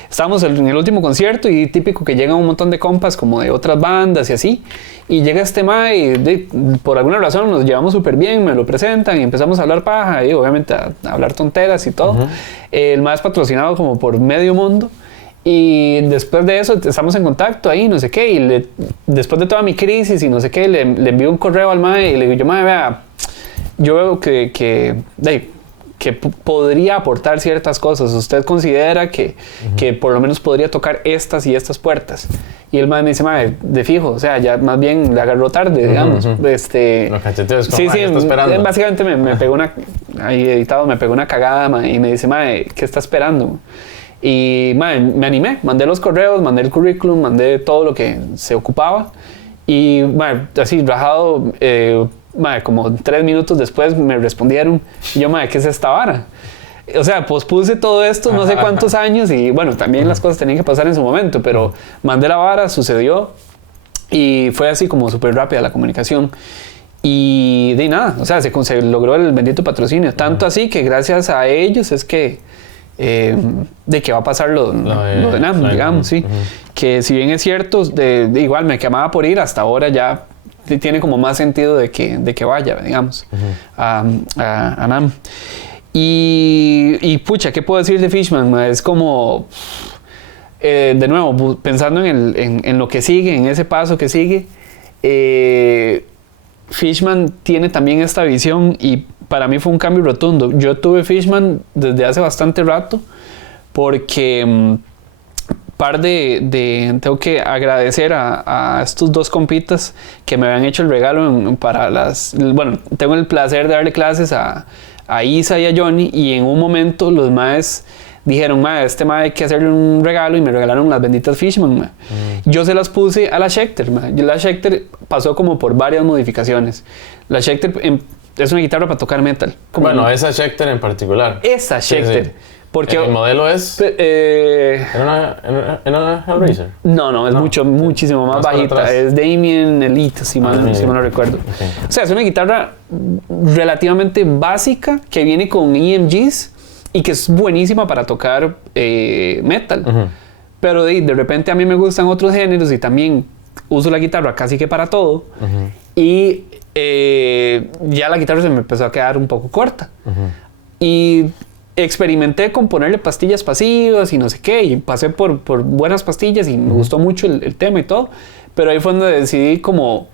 Estábamos en el último concierto y típico que llegan un montón de compas como de otras bandas y así, y llega este mae y por alguna razón nos llevamos súper bien, me lo presentan y empezamos a hablar paja y obviamente a hablar tonteras y todo. El mae es patrocinado como por medio mundo. Y después de eso estamos en contacto ahí, no sé qué, y después de toda mi crisis y no sé qué, le envío un correo al mae y le digo, yo mae, vea, yo veo que podría aportar ciertas cosas. ¿Usted considera que por lo menos podría tocar estas y estas puertas? Y el man me dice, de fijo, o sea, ya más bien le agarró tarde, digamos. Los cacheteos como, sí, está esperando. Básicamente me pegó ahí editado, me pegó una cagada, y me dice, ¿qué está esperando? Y me animé, mandé los correos, mandé el currículum, mandé todo lo que se ocupaba. Y así, rajado, como 3 minutos después me respondieron. Y yo, ¿qué es esta vara? O sea, pospuse todo esto no sé cuántos años y bueno, también las cosas tenían que pasar en su momento, pero mandé la vara, sucedió y fue así como súper rápida la comunicación. Y de nada, o sea, se logró el bendito patrocinio. Tanto así que gracias a ellos es que de que va a pasar lo de NAMM, digamos, sí. Que si bien es cierto, igual me quemaba por ir, hasta ahora ya tiene como más sentido de que vaya, digamos, a NAMM. Y pucha, ¿qué puedo decir de Fishman? Es como, de nuevo, pensando en lo que sigue, en ese paso que sigue, Fishman tiene también esta visión y para mí fue un cambio rotundo. Yo tuve Fishman desde hace bastante rato porque tengo que agradecer a estos dos compitas que me habían hecho el regalo bueno, tengo el placer de darle clases a Isa y a Johnny y en un momento los maes dijeron, este mae hay que hacerle un regalo y me regalaron las benditas Fishman. Yo se las puse a la Schecter. La Schecter pasó como por varias modificaciones. La Schecter es una guitarra para tocar metal. Bueno, esa Schecter en particular. Esa Schecter. Sí. Porque, ¿El modelo es? ¿Era una Hellraiser? No, es muchísimo más bajita. Es Damien Elite, si mal no recuerdo. Okay. O sea, es una guitarra relativamente básica que viene con EMGs y que es buenísima para tocar metal. Pero de repente a mí me gustan otros géneros y también uso la guitarra casi que para todo. Y ya la guitarra se me empezó a quedar un poco corta. Y experimenté con ponerle pastillas pasivas y no sé qué, y pasé por buenas pastillas y me gustó mucho el tema y todo, pero ahí fue donde decidí como,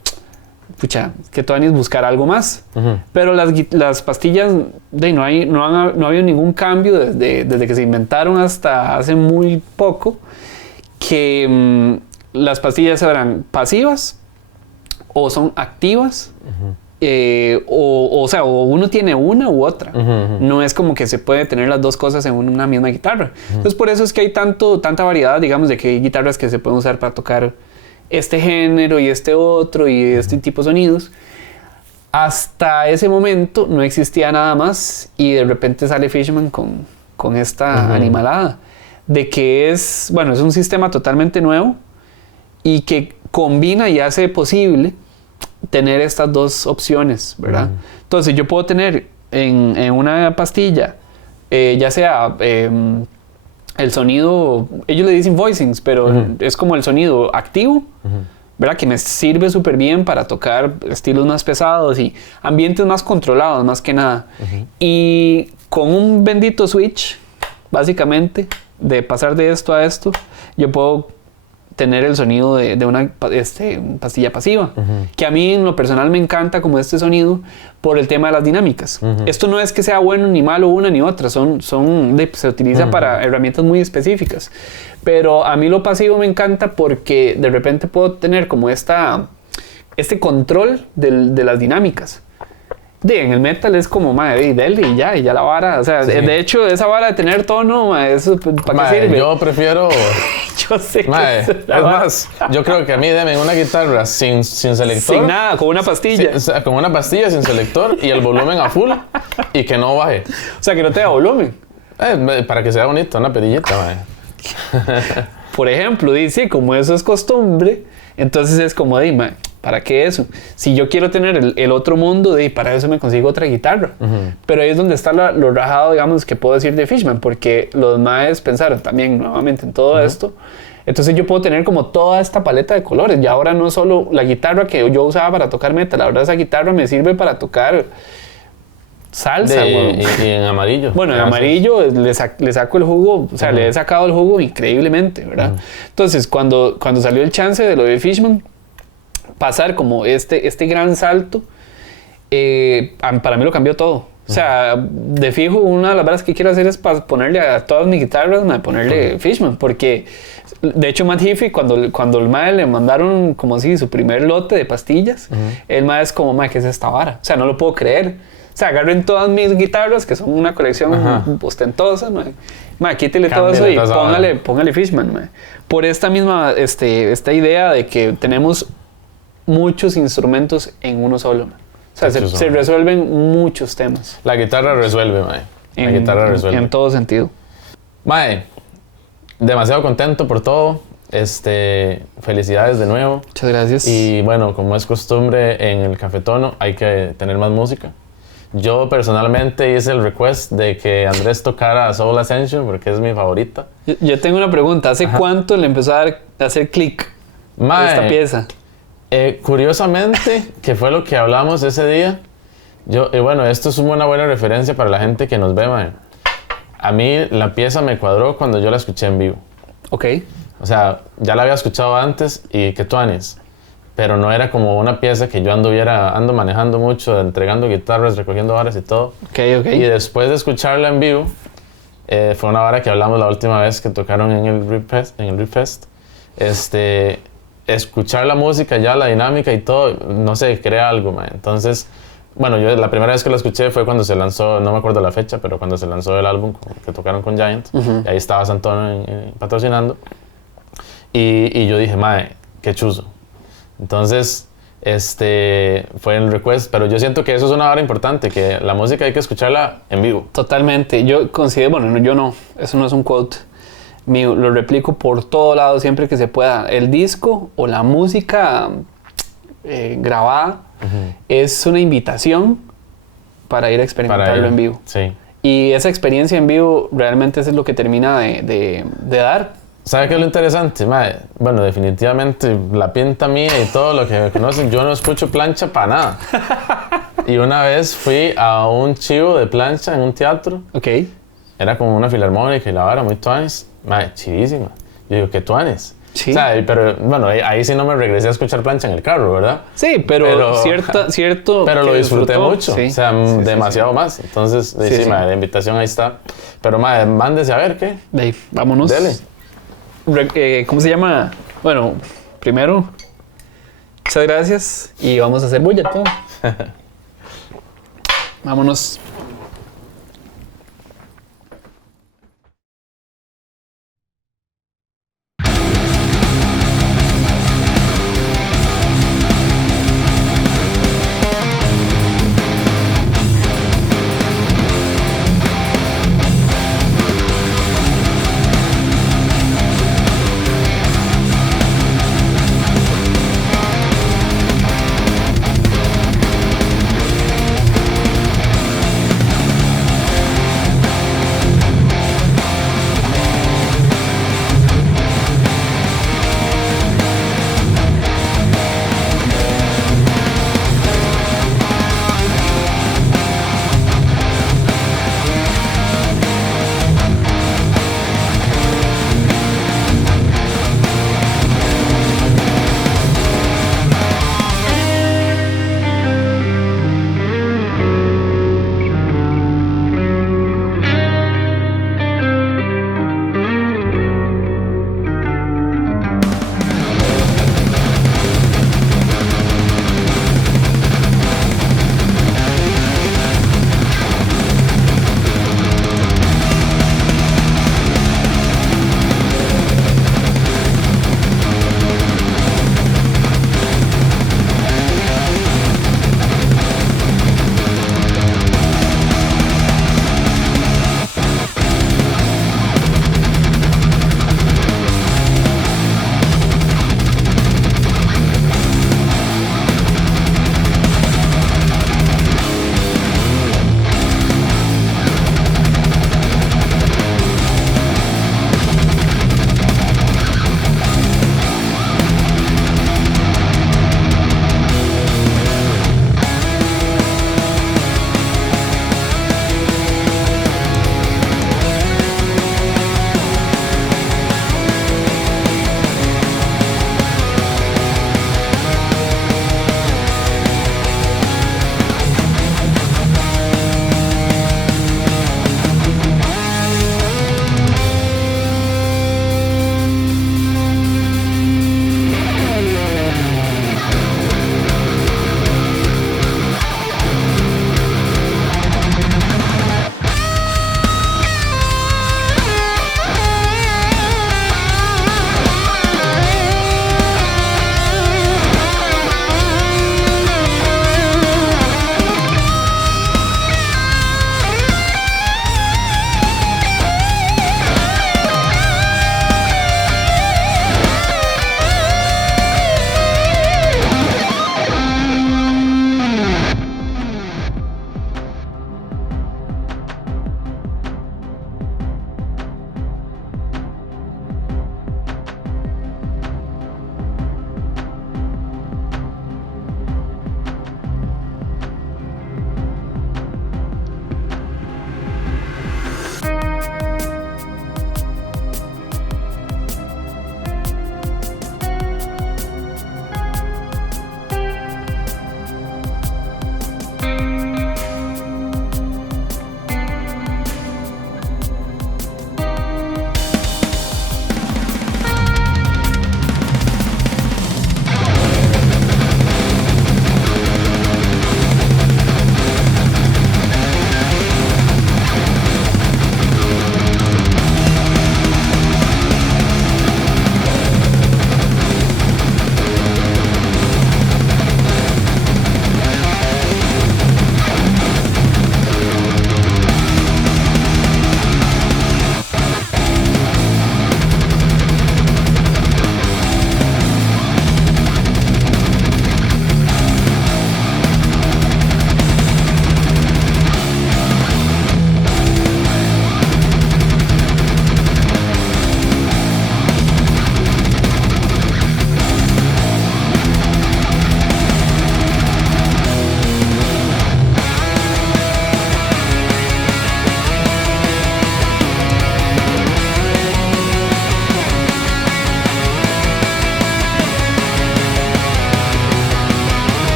pucha, que todavía es buscar algo más. Pero las pastillas, no ha habido ningún cambio desde que se inventaron hasta hace muy poco, que las pastillas eran pasivas o son activas. O sea, o uno tiene una u otra. No es como que se puede tener las dos cosas en una misma guitarra. Entonces, por eso es que hay tanta variedad, digamos, de que hay guitarras que se pueden usar para tocar este género y este otro y este tipo de sonidos. Hasta ese momento no existía nada más y de repente sale Fishman con esta animalada de que es un sistema totalmente nuevo y que combina y hace posible tener estas dos opciones, ¿verdad? Entonces yo puedo tener en una pastilla, ya sea el sonido, ellos le dicen voicings, pero es como el sonido activo, ¿verdad? Que me sirve súper bien para tocar estilos más pesados y ambientes más controlados, más que nada. Y con un bendito switch, básicamente, de pasar de esto a esto, yo puedo tener el sonido de una pastilla pasiva, que a mí en lo personal me encanta como este sonido por el tema de las dinámicas. Esto no es que sea bueno ni malo una ni otra, se utiliza para herramientas muy específicas, pero a mí lo pasivo me encanta porque de repente puedo tener como este control de las dinámicas. En el metal es como, dele y ya la vara, o sea, de hecho esa vara de tener tono, eso ¿para qué sirve? Yo prefiero... Yo sé es más, yo creo que a mí deme una guitarra sin selector. Sin nada, con una pastilla. Con una pastilla sin selector y el volumen a full y que no baje. O sea, que no tenga volumen. Para que sea bonito, una perillita, Por ejemplo, dice, como eso es costumbre, entonces es como, ¿para qué eso? Si yo quiero tener el otro mundo, para eso me consigo otra guitarra. Pero ahí es donde está lo rajado, digamos, que puedo decir de Fishman, porque los maes pensaron también nuevamente en todo esto. Entonces yo puedo tener como toda esta paleta de colores. Y ahora no solo la guitarra que yo usaba para tocar metal, ahora esa guitarra me sirve para tocar salsa. Y en amarillo. Bueno, en amarillo le saco el jugo, o sea, le he sacado el jugo increíblemente, ¿verdad? Entonces, cuando salió el chance de lo de Fishman, pasar como este gran salto, para mí lo cambió todo. O sea, de fijo, una de las varas que quiero hacer es ponerle a todas mis guitarras, ponerle Fishman, porque de hecho Matt Heafy, cuando el mae le mandaron como así su primer lote de pastillas, el mae es como, ¿qué es esta vara? O sea, no lo puedo creer. O sea, agarren todas mis guitarras, que son una colección ostentosa, quítele todo eso y póngale Fishman, por esta misma esta idea de que tenemos muchos instrumentos en uno solo. O sea, se resuelven muchos temas. La guitarra resuelve, mae. La guitarra resuelve. En todo sentido. Mae, demasiado contento por todo. Felicidades de nuevo. Muchas gracias. Y bueno, como es costumbre en el Cafetono, hay que tener más música. Yo personalmente hice el request de que Andrés tocara Soul Ascension porque es mi favorita. Yo tengo una pregunta. ¿Hace cuánto le empezó a hacer clic esta pieza? Curiosamente, que fue lo que hablamos ese día, esto es una buena referencia para la gente que nos ve, mae. A mí la pieza me cuadró cuando yo la escuché en vivo. Ok. O sea, ya la había escuchado antes y que tuanis, pero no era como una pieza que yo ando manejando mucho, entregando guitarras, recogiendo varas y todo. Ok. Y después de escucharla en vivo, fue una vara que hablamos la última vez que tocaron en el Rip Fest. Escuchar la música ya, la dinámica y todo, no sé, crea algo, man. Entonces, yo la primera vez que lo escuché fue cuando se lanzó, no me acuerdo la fecha, pero cuando se lanzó el álbum que tocaron con Giant, y ahí estaba Santoro patrocinando, y yo dije, mae, qué chuzo. Entonces, fue el request, pero yo siento que eso es una hora importante, que la música hay que escucharla en vivo. Totalmente, yo considero, yo no, eso no es un quote mío, lo replico por todo lado siempre que se pueda. El disco o la música grabada es una invitación para ir a experimentarlo en vivo. Sí. Y esa experiencia en vivo realmente es lo que termina de dar. ¿Sabe qué es lo interesante? Bueno, definitivamente la pinta mía y todo lo que me conocen, yo no escucho plancha para nada. Y una vez fui a un chivo de plancha en un teatro. Ok. Era como una filarmónica y la vara muy tuanis. Chidísima. Yo digo, ¿qué tuanes? Sí. O sea, pero ahí sí no me regresé a escuchar plancha en el carro, ¿verdad? Sí, pero cierto. Pero lo disfruté mucho. Sí. O sea, demasiado más. Entonces, la invitación ahí está. Pero, mándese a ver, ¿qué? Vámonos. Dele. ¿Cómo se llama? Bueno, primero, muchas gracias y vamos a hacer bulla todo. Vámonos.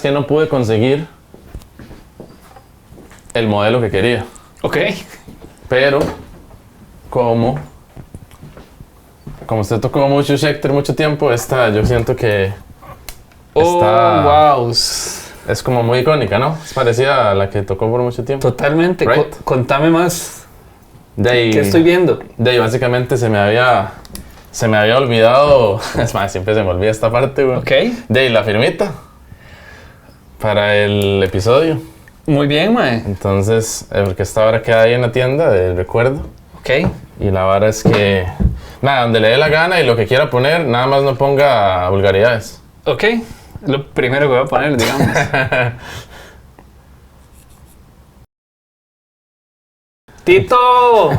que no pude conseguir el modelo que quería. Ok. Pero, como usted tocó mucho Schecter mucho tiempo, esta yo siento que wow. Es como muy icónica, ¿no? Es parecida a la que tocó por mucho tiempo. Totalmente. Right. Contame más. ¿Qué estoy viendo? Básicamente se me había olvidado. Es más, siempre se me olvida esta parte, güey. Ok. La firmita para el episodio. Muy bien, mae. Entonces, porque esta vara queda ahí en la tienda de recuerdo. Ok. Y la vara es que, nada, donde le dé la gana y lo que quiera poner, nada más no ponga vulgaridades. Ok. Lo primero que voy a poner, digamos. ¡Tito!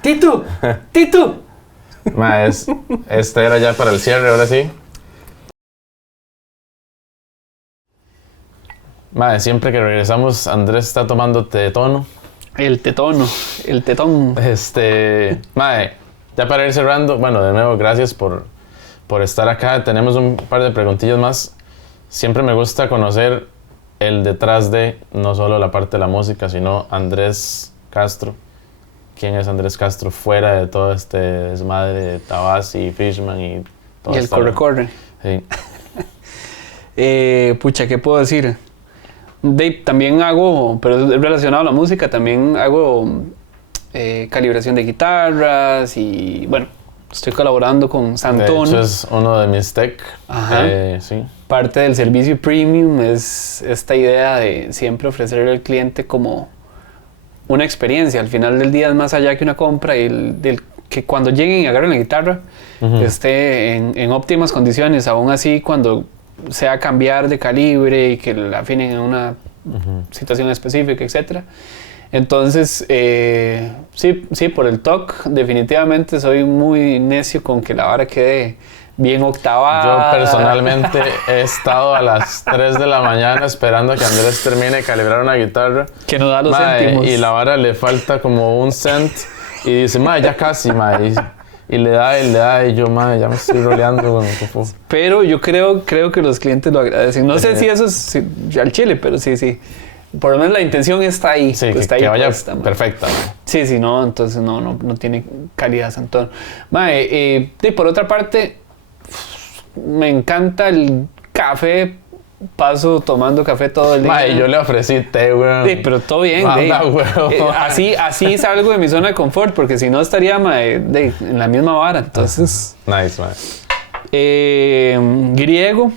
¡Tito! ¡Tito! Ma, este era ya para el cierre, ahora sí. Ma, siempre que regresamos, Andrés está tomando tetón. El tetón. Ma, ya para ir cerrando, bueno, de nuevo, gracias por estar acá. Tenemos un par de preguntillas más. Siempre me gusta conocer el detrás de, no solo la parte de la música, sino Andrés Castro. ¿Quién es Andrés Castro fuera de todo este desmadre de Tabassi, Fishman y todo y el corre-corre? Sí. Pucha, ¿qué puedo decir? También hago, pero es relacionado a la música, también hago calibración de guitarras y bueno, estoy colaborando con Santón. De hecho es uno de mis tech. Ajá. Sí. Parte del servicio premium es esta idea de siempre ofrecerle al cliente como una experiencia. Al final del día es más allá que una compra y que cuando lleguen y agarren la guitarra esté en óptimas condiciones, aún así cuando sea cambiar de calibre y que la afinen en una situación específica, etc. Entonces, sí, por el TOC definitivamente soy muy necio con que la vara quede bien octavada. Yo personalmente he estado a las 3 de la mañana esperando a que Andrés termine de calibrar una guitarra. Que no da los céntimos. Y la vara le falta como un cent y dice, ya casi, y le da, y yo, ya me estoy roleando. Pero yo creo que los clientes lo agradecen. No sé si eso es al chile, pero sí. Por lo menos la intención está ahí. Sí, está que ahí vaya puesta, perfecta. Sí, no, entonces no tiene calidad Santón. Por otra parte, me encanta el café. Paso tomando café todo el día. Yo le ofrecí té, weón. Sí, pero todo bien. Así salgo de mi zona de confort, porque si no estaría en la misma vara. Entonces... Nice, griego.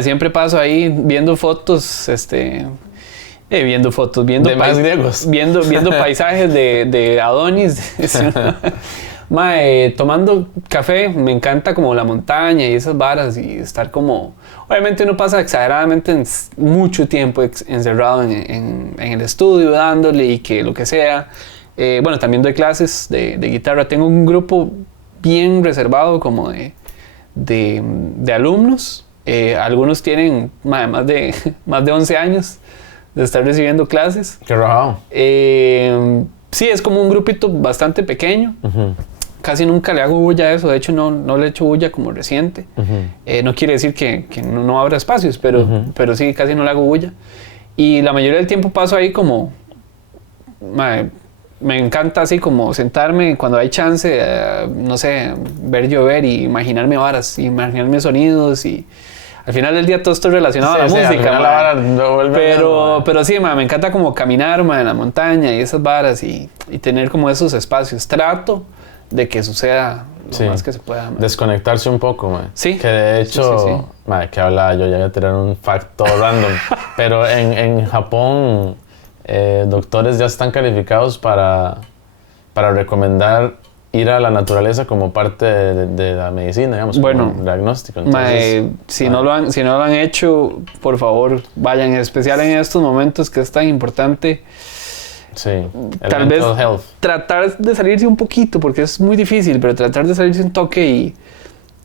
Siempre paso ahí viendo fotos, viendo más griegos. Viendo paisajes de Adonis. Tomando café, me encanta como la montaña y esas varas y estar como... Obviamente uno pasa exageradamente mucho tiempo encerrado en el estudio dándole y que lo que sea. Bueno, también doy clases de guitarra. Tengo un grupo bien reservado como de alumnos. Algunos tienen más de 11 años de estar recibiendo clases. Qué raro. Sí, es como un grupito bastante pequeño. Casi nunca le hago bulla a eso. De hecho, no le echo bulla como reciente. No quiere decir que no abra espacios, pero sí, casi no le hago bulla. Y la mayoría del tiempo paso ahí como... me encanta así como sentarme cuando hay chance, no sé, ver llover y imaginarme varas, imaginarme sonidos y... Al final del día todo esto es relacionado a la música, pero sí, me encanta como caminar en la montaña y esas varas y tener como esos espacios. Trato de que suceda lo más que se pueda. Desconectarse un poco, Sí. Que de hecho, que hablaba yo, ya voy a tirar un facto random, pero en Japón doctores ya están calificados para recomendar ir a la naturaleza como parte de la medicina, digamos, bueno, como diagnóstico. Entonces, si no lo han hecho, por favor, vayan, en especial en estos momentos que es tan importante. Sí, tal vez tratar de salirse un poquito, porque es muy difícil, pero tratar de salirse un toque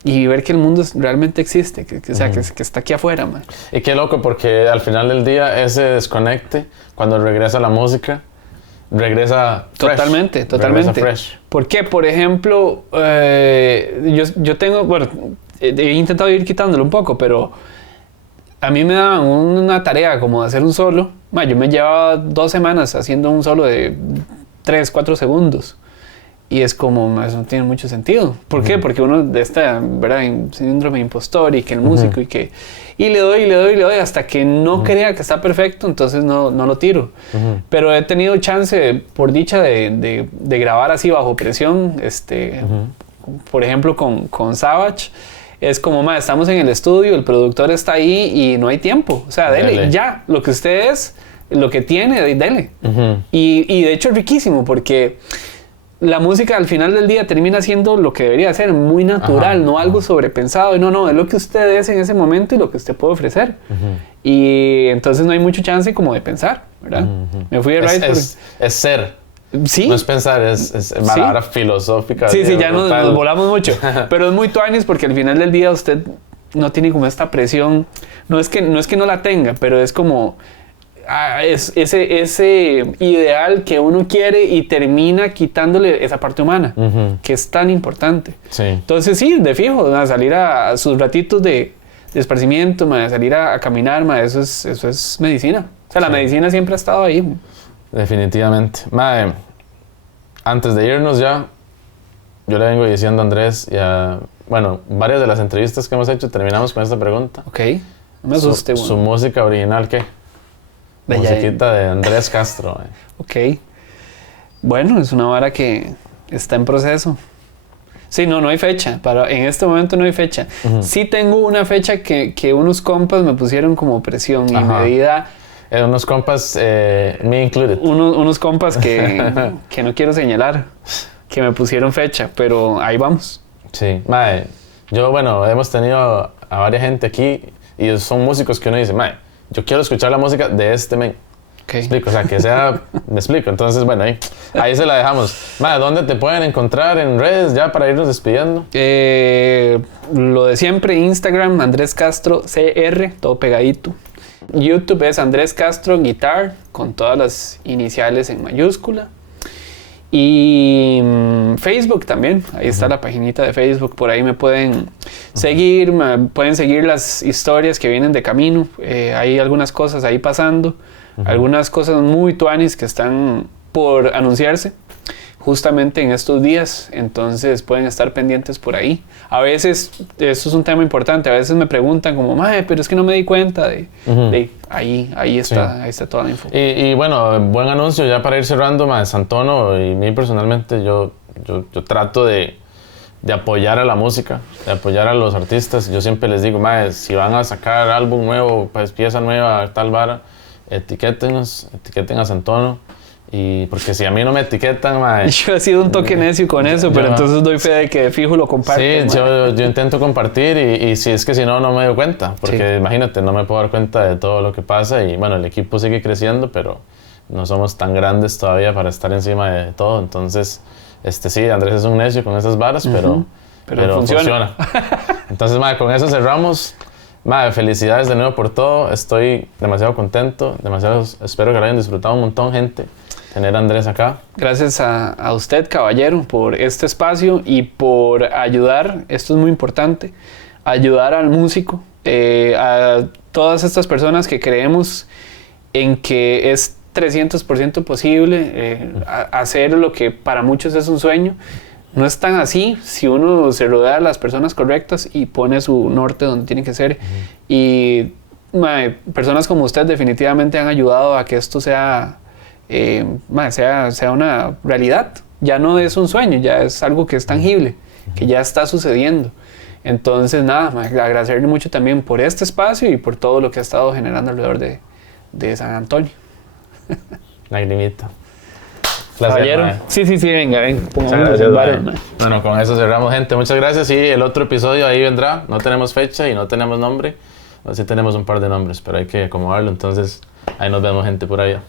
y ver que el mundo realmente existe, que está aquí afuera, man. Y qué loco, porque al final del día ese desconecte, cuando regresa la música, regresa fresh. Totalmente. Regresa fresh. ¿Por qué? Por ejemplo, yo tengo, bueno, he intentado ir quitándolo un poco, pero a mí me daban una tarea como de hacer un solo. Yo me llevaba 2 semanas haciendo un solo de 3, 4 segundos. Y es como, eso no tiene mucho sentido. ¿Por qué? Porque uno está, ¿verdad?, en síndrome de impostor y que el músico y le doy hasta que no crea que está perfecto, entonces no lo tiro. Pero he tenido chance, por dicha, de grabar así bajo presión, por ejemplo con Savage. Es como, estamos en el estudio, el productor está ahí y no hay tiempo. O sea, dele. Ya, lo que usted es, lo que tiene, dele. Y de hecho es riquísimo porque la música al final del día termina siendo lo que debería ser, muy natural, no algo sobrepensado. No, es lo que usted es en ese momento y lo que usted puede ofrecer. Y entonces no hay mucho chance como de pensar, ¿verdad? Me fui de raíz es ser. Sí. No es pensar, es palabra filosófica. Sí, ya nos volamos mucho. Pero es muy tuanis porque al final del día usted no tiene como esta presión. No es que no la tenga, pero es como... es ese ideal que uno quiere y termina quitándole esa parte humana, que es tan importante. Sí. Entonces sí, de fijo, a salir a sus ratitos de esparcimiento, a salir a caminar, eso es medicina. O sea, la medicina siempre ha estado ahí. Definitivamente. Mae, antes de irnos ya, yo le vengo diciendo a Andrés varias de las entrevistas que hemos hecho terminamos con esta pregunta. Ok, no me asuste. ¿Su música original qué? Musiquita de Andrés Castro. Ok. Bueno, es una vara que está en proceso. Sí, no hay fecha. En este momento no hay fecha. Sí tengo una fecha que unos compas me pusieron como presión y medida... unos compas, me included. Unos compas que no quiero señalar, que me pusieron fecha, pero ahí vamos. Sí, mae, hemos tenido a varias gente aquí y son músicos que uno dice, mae, yo quiero escuchar la música de este men. Okay. ¿Me explico? O sea, que sea... me explico. Entonces, bueno, ahí se la dejamos. Mae, ¿dónde te pueden encontrar en redes ya para irnos despidiendo? Lo de siempre, Instagram, Andrés Castro CR, todo pegadito. YouTube es Andrés Castro Guitar, con todas las iniciales en mayúscula. Y Facebook también, ahí está la paginita de Facebook, por ahí me pueden seguir, pueden seguir las historias que vienen de camino. Hay algunas cosas ahí pasando, algunas cosas muy tuanis que están por anunciarse justamente en estos días, entonces pueden estar pendientes por ahí. A veces, esto es un tema importante, a veces me preguntan como, pero es que no me di cuenta de ahí está toda la info. Y bueno, buen anuncio ya para ir cerrando, Santono y mí personalmente, yo trato de apoyar a la música, de apoyar a los artistas. Yo siempre les digo, si van a sacar álbum nuevo, pues pieza nueva, tal vara, etiqueten a Santono. Y porque si a mí no me etiquetan, yo he sido un toque necio con eso, pero entonces doy fe de que de fijo lo comparten. Sí, yo intento compartir y si es que si no me doy cuenta, porque imagínate, no me puedo dar cuenta de todo lo que pasa y bueno, el equipo sigue creciendo, pero no somos tan grandes todavía para estar encima de todo, entonces sí, Andrés es un necio con esas varas, pero funciona. Entonces, con eso cerramos. Felicidades de nuevo por todo, estoy demasiado contento, espero que lo hayan disfrutado un montón, gente. Tener a Andrés acá. Gracias a usted, caballero, por este espacio y por ayudar, esto es muy importante, ayudar al músico, a todas estas personas que creemos en que es 300% posible hacer lo que para muchos es un sueño. No es tan así si uno se rodea de las personas correctas y pone su norte donde tiene que ser. Y personas como usted definitivamente han ayudado a que esto sea una realidad. Ya no es un sueño, ya es algo que es tangible, que ya está sucediendo. Entonces, agradecerle mucho también por este espacio y por todo lo que ha estado generando alrededor de San Antonio. Lagrimita. Caballero. Sí, venga, pongamos el bar. Bueno, con eso cerramos, gente. Muchas gracias. Y el otro episodio ahí vendrá. No tenemos fecha y no tenemos nombre. Sí tenemos un par de nombres, pero hay que acomodarlo. Entonces, ahí nos vemos, gente, por allá.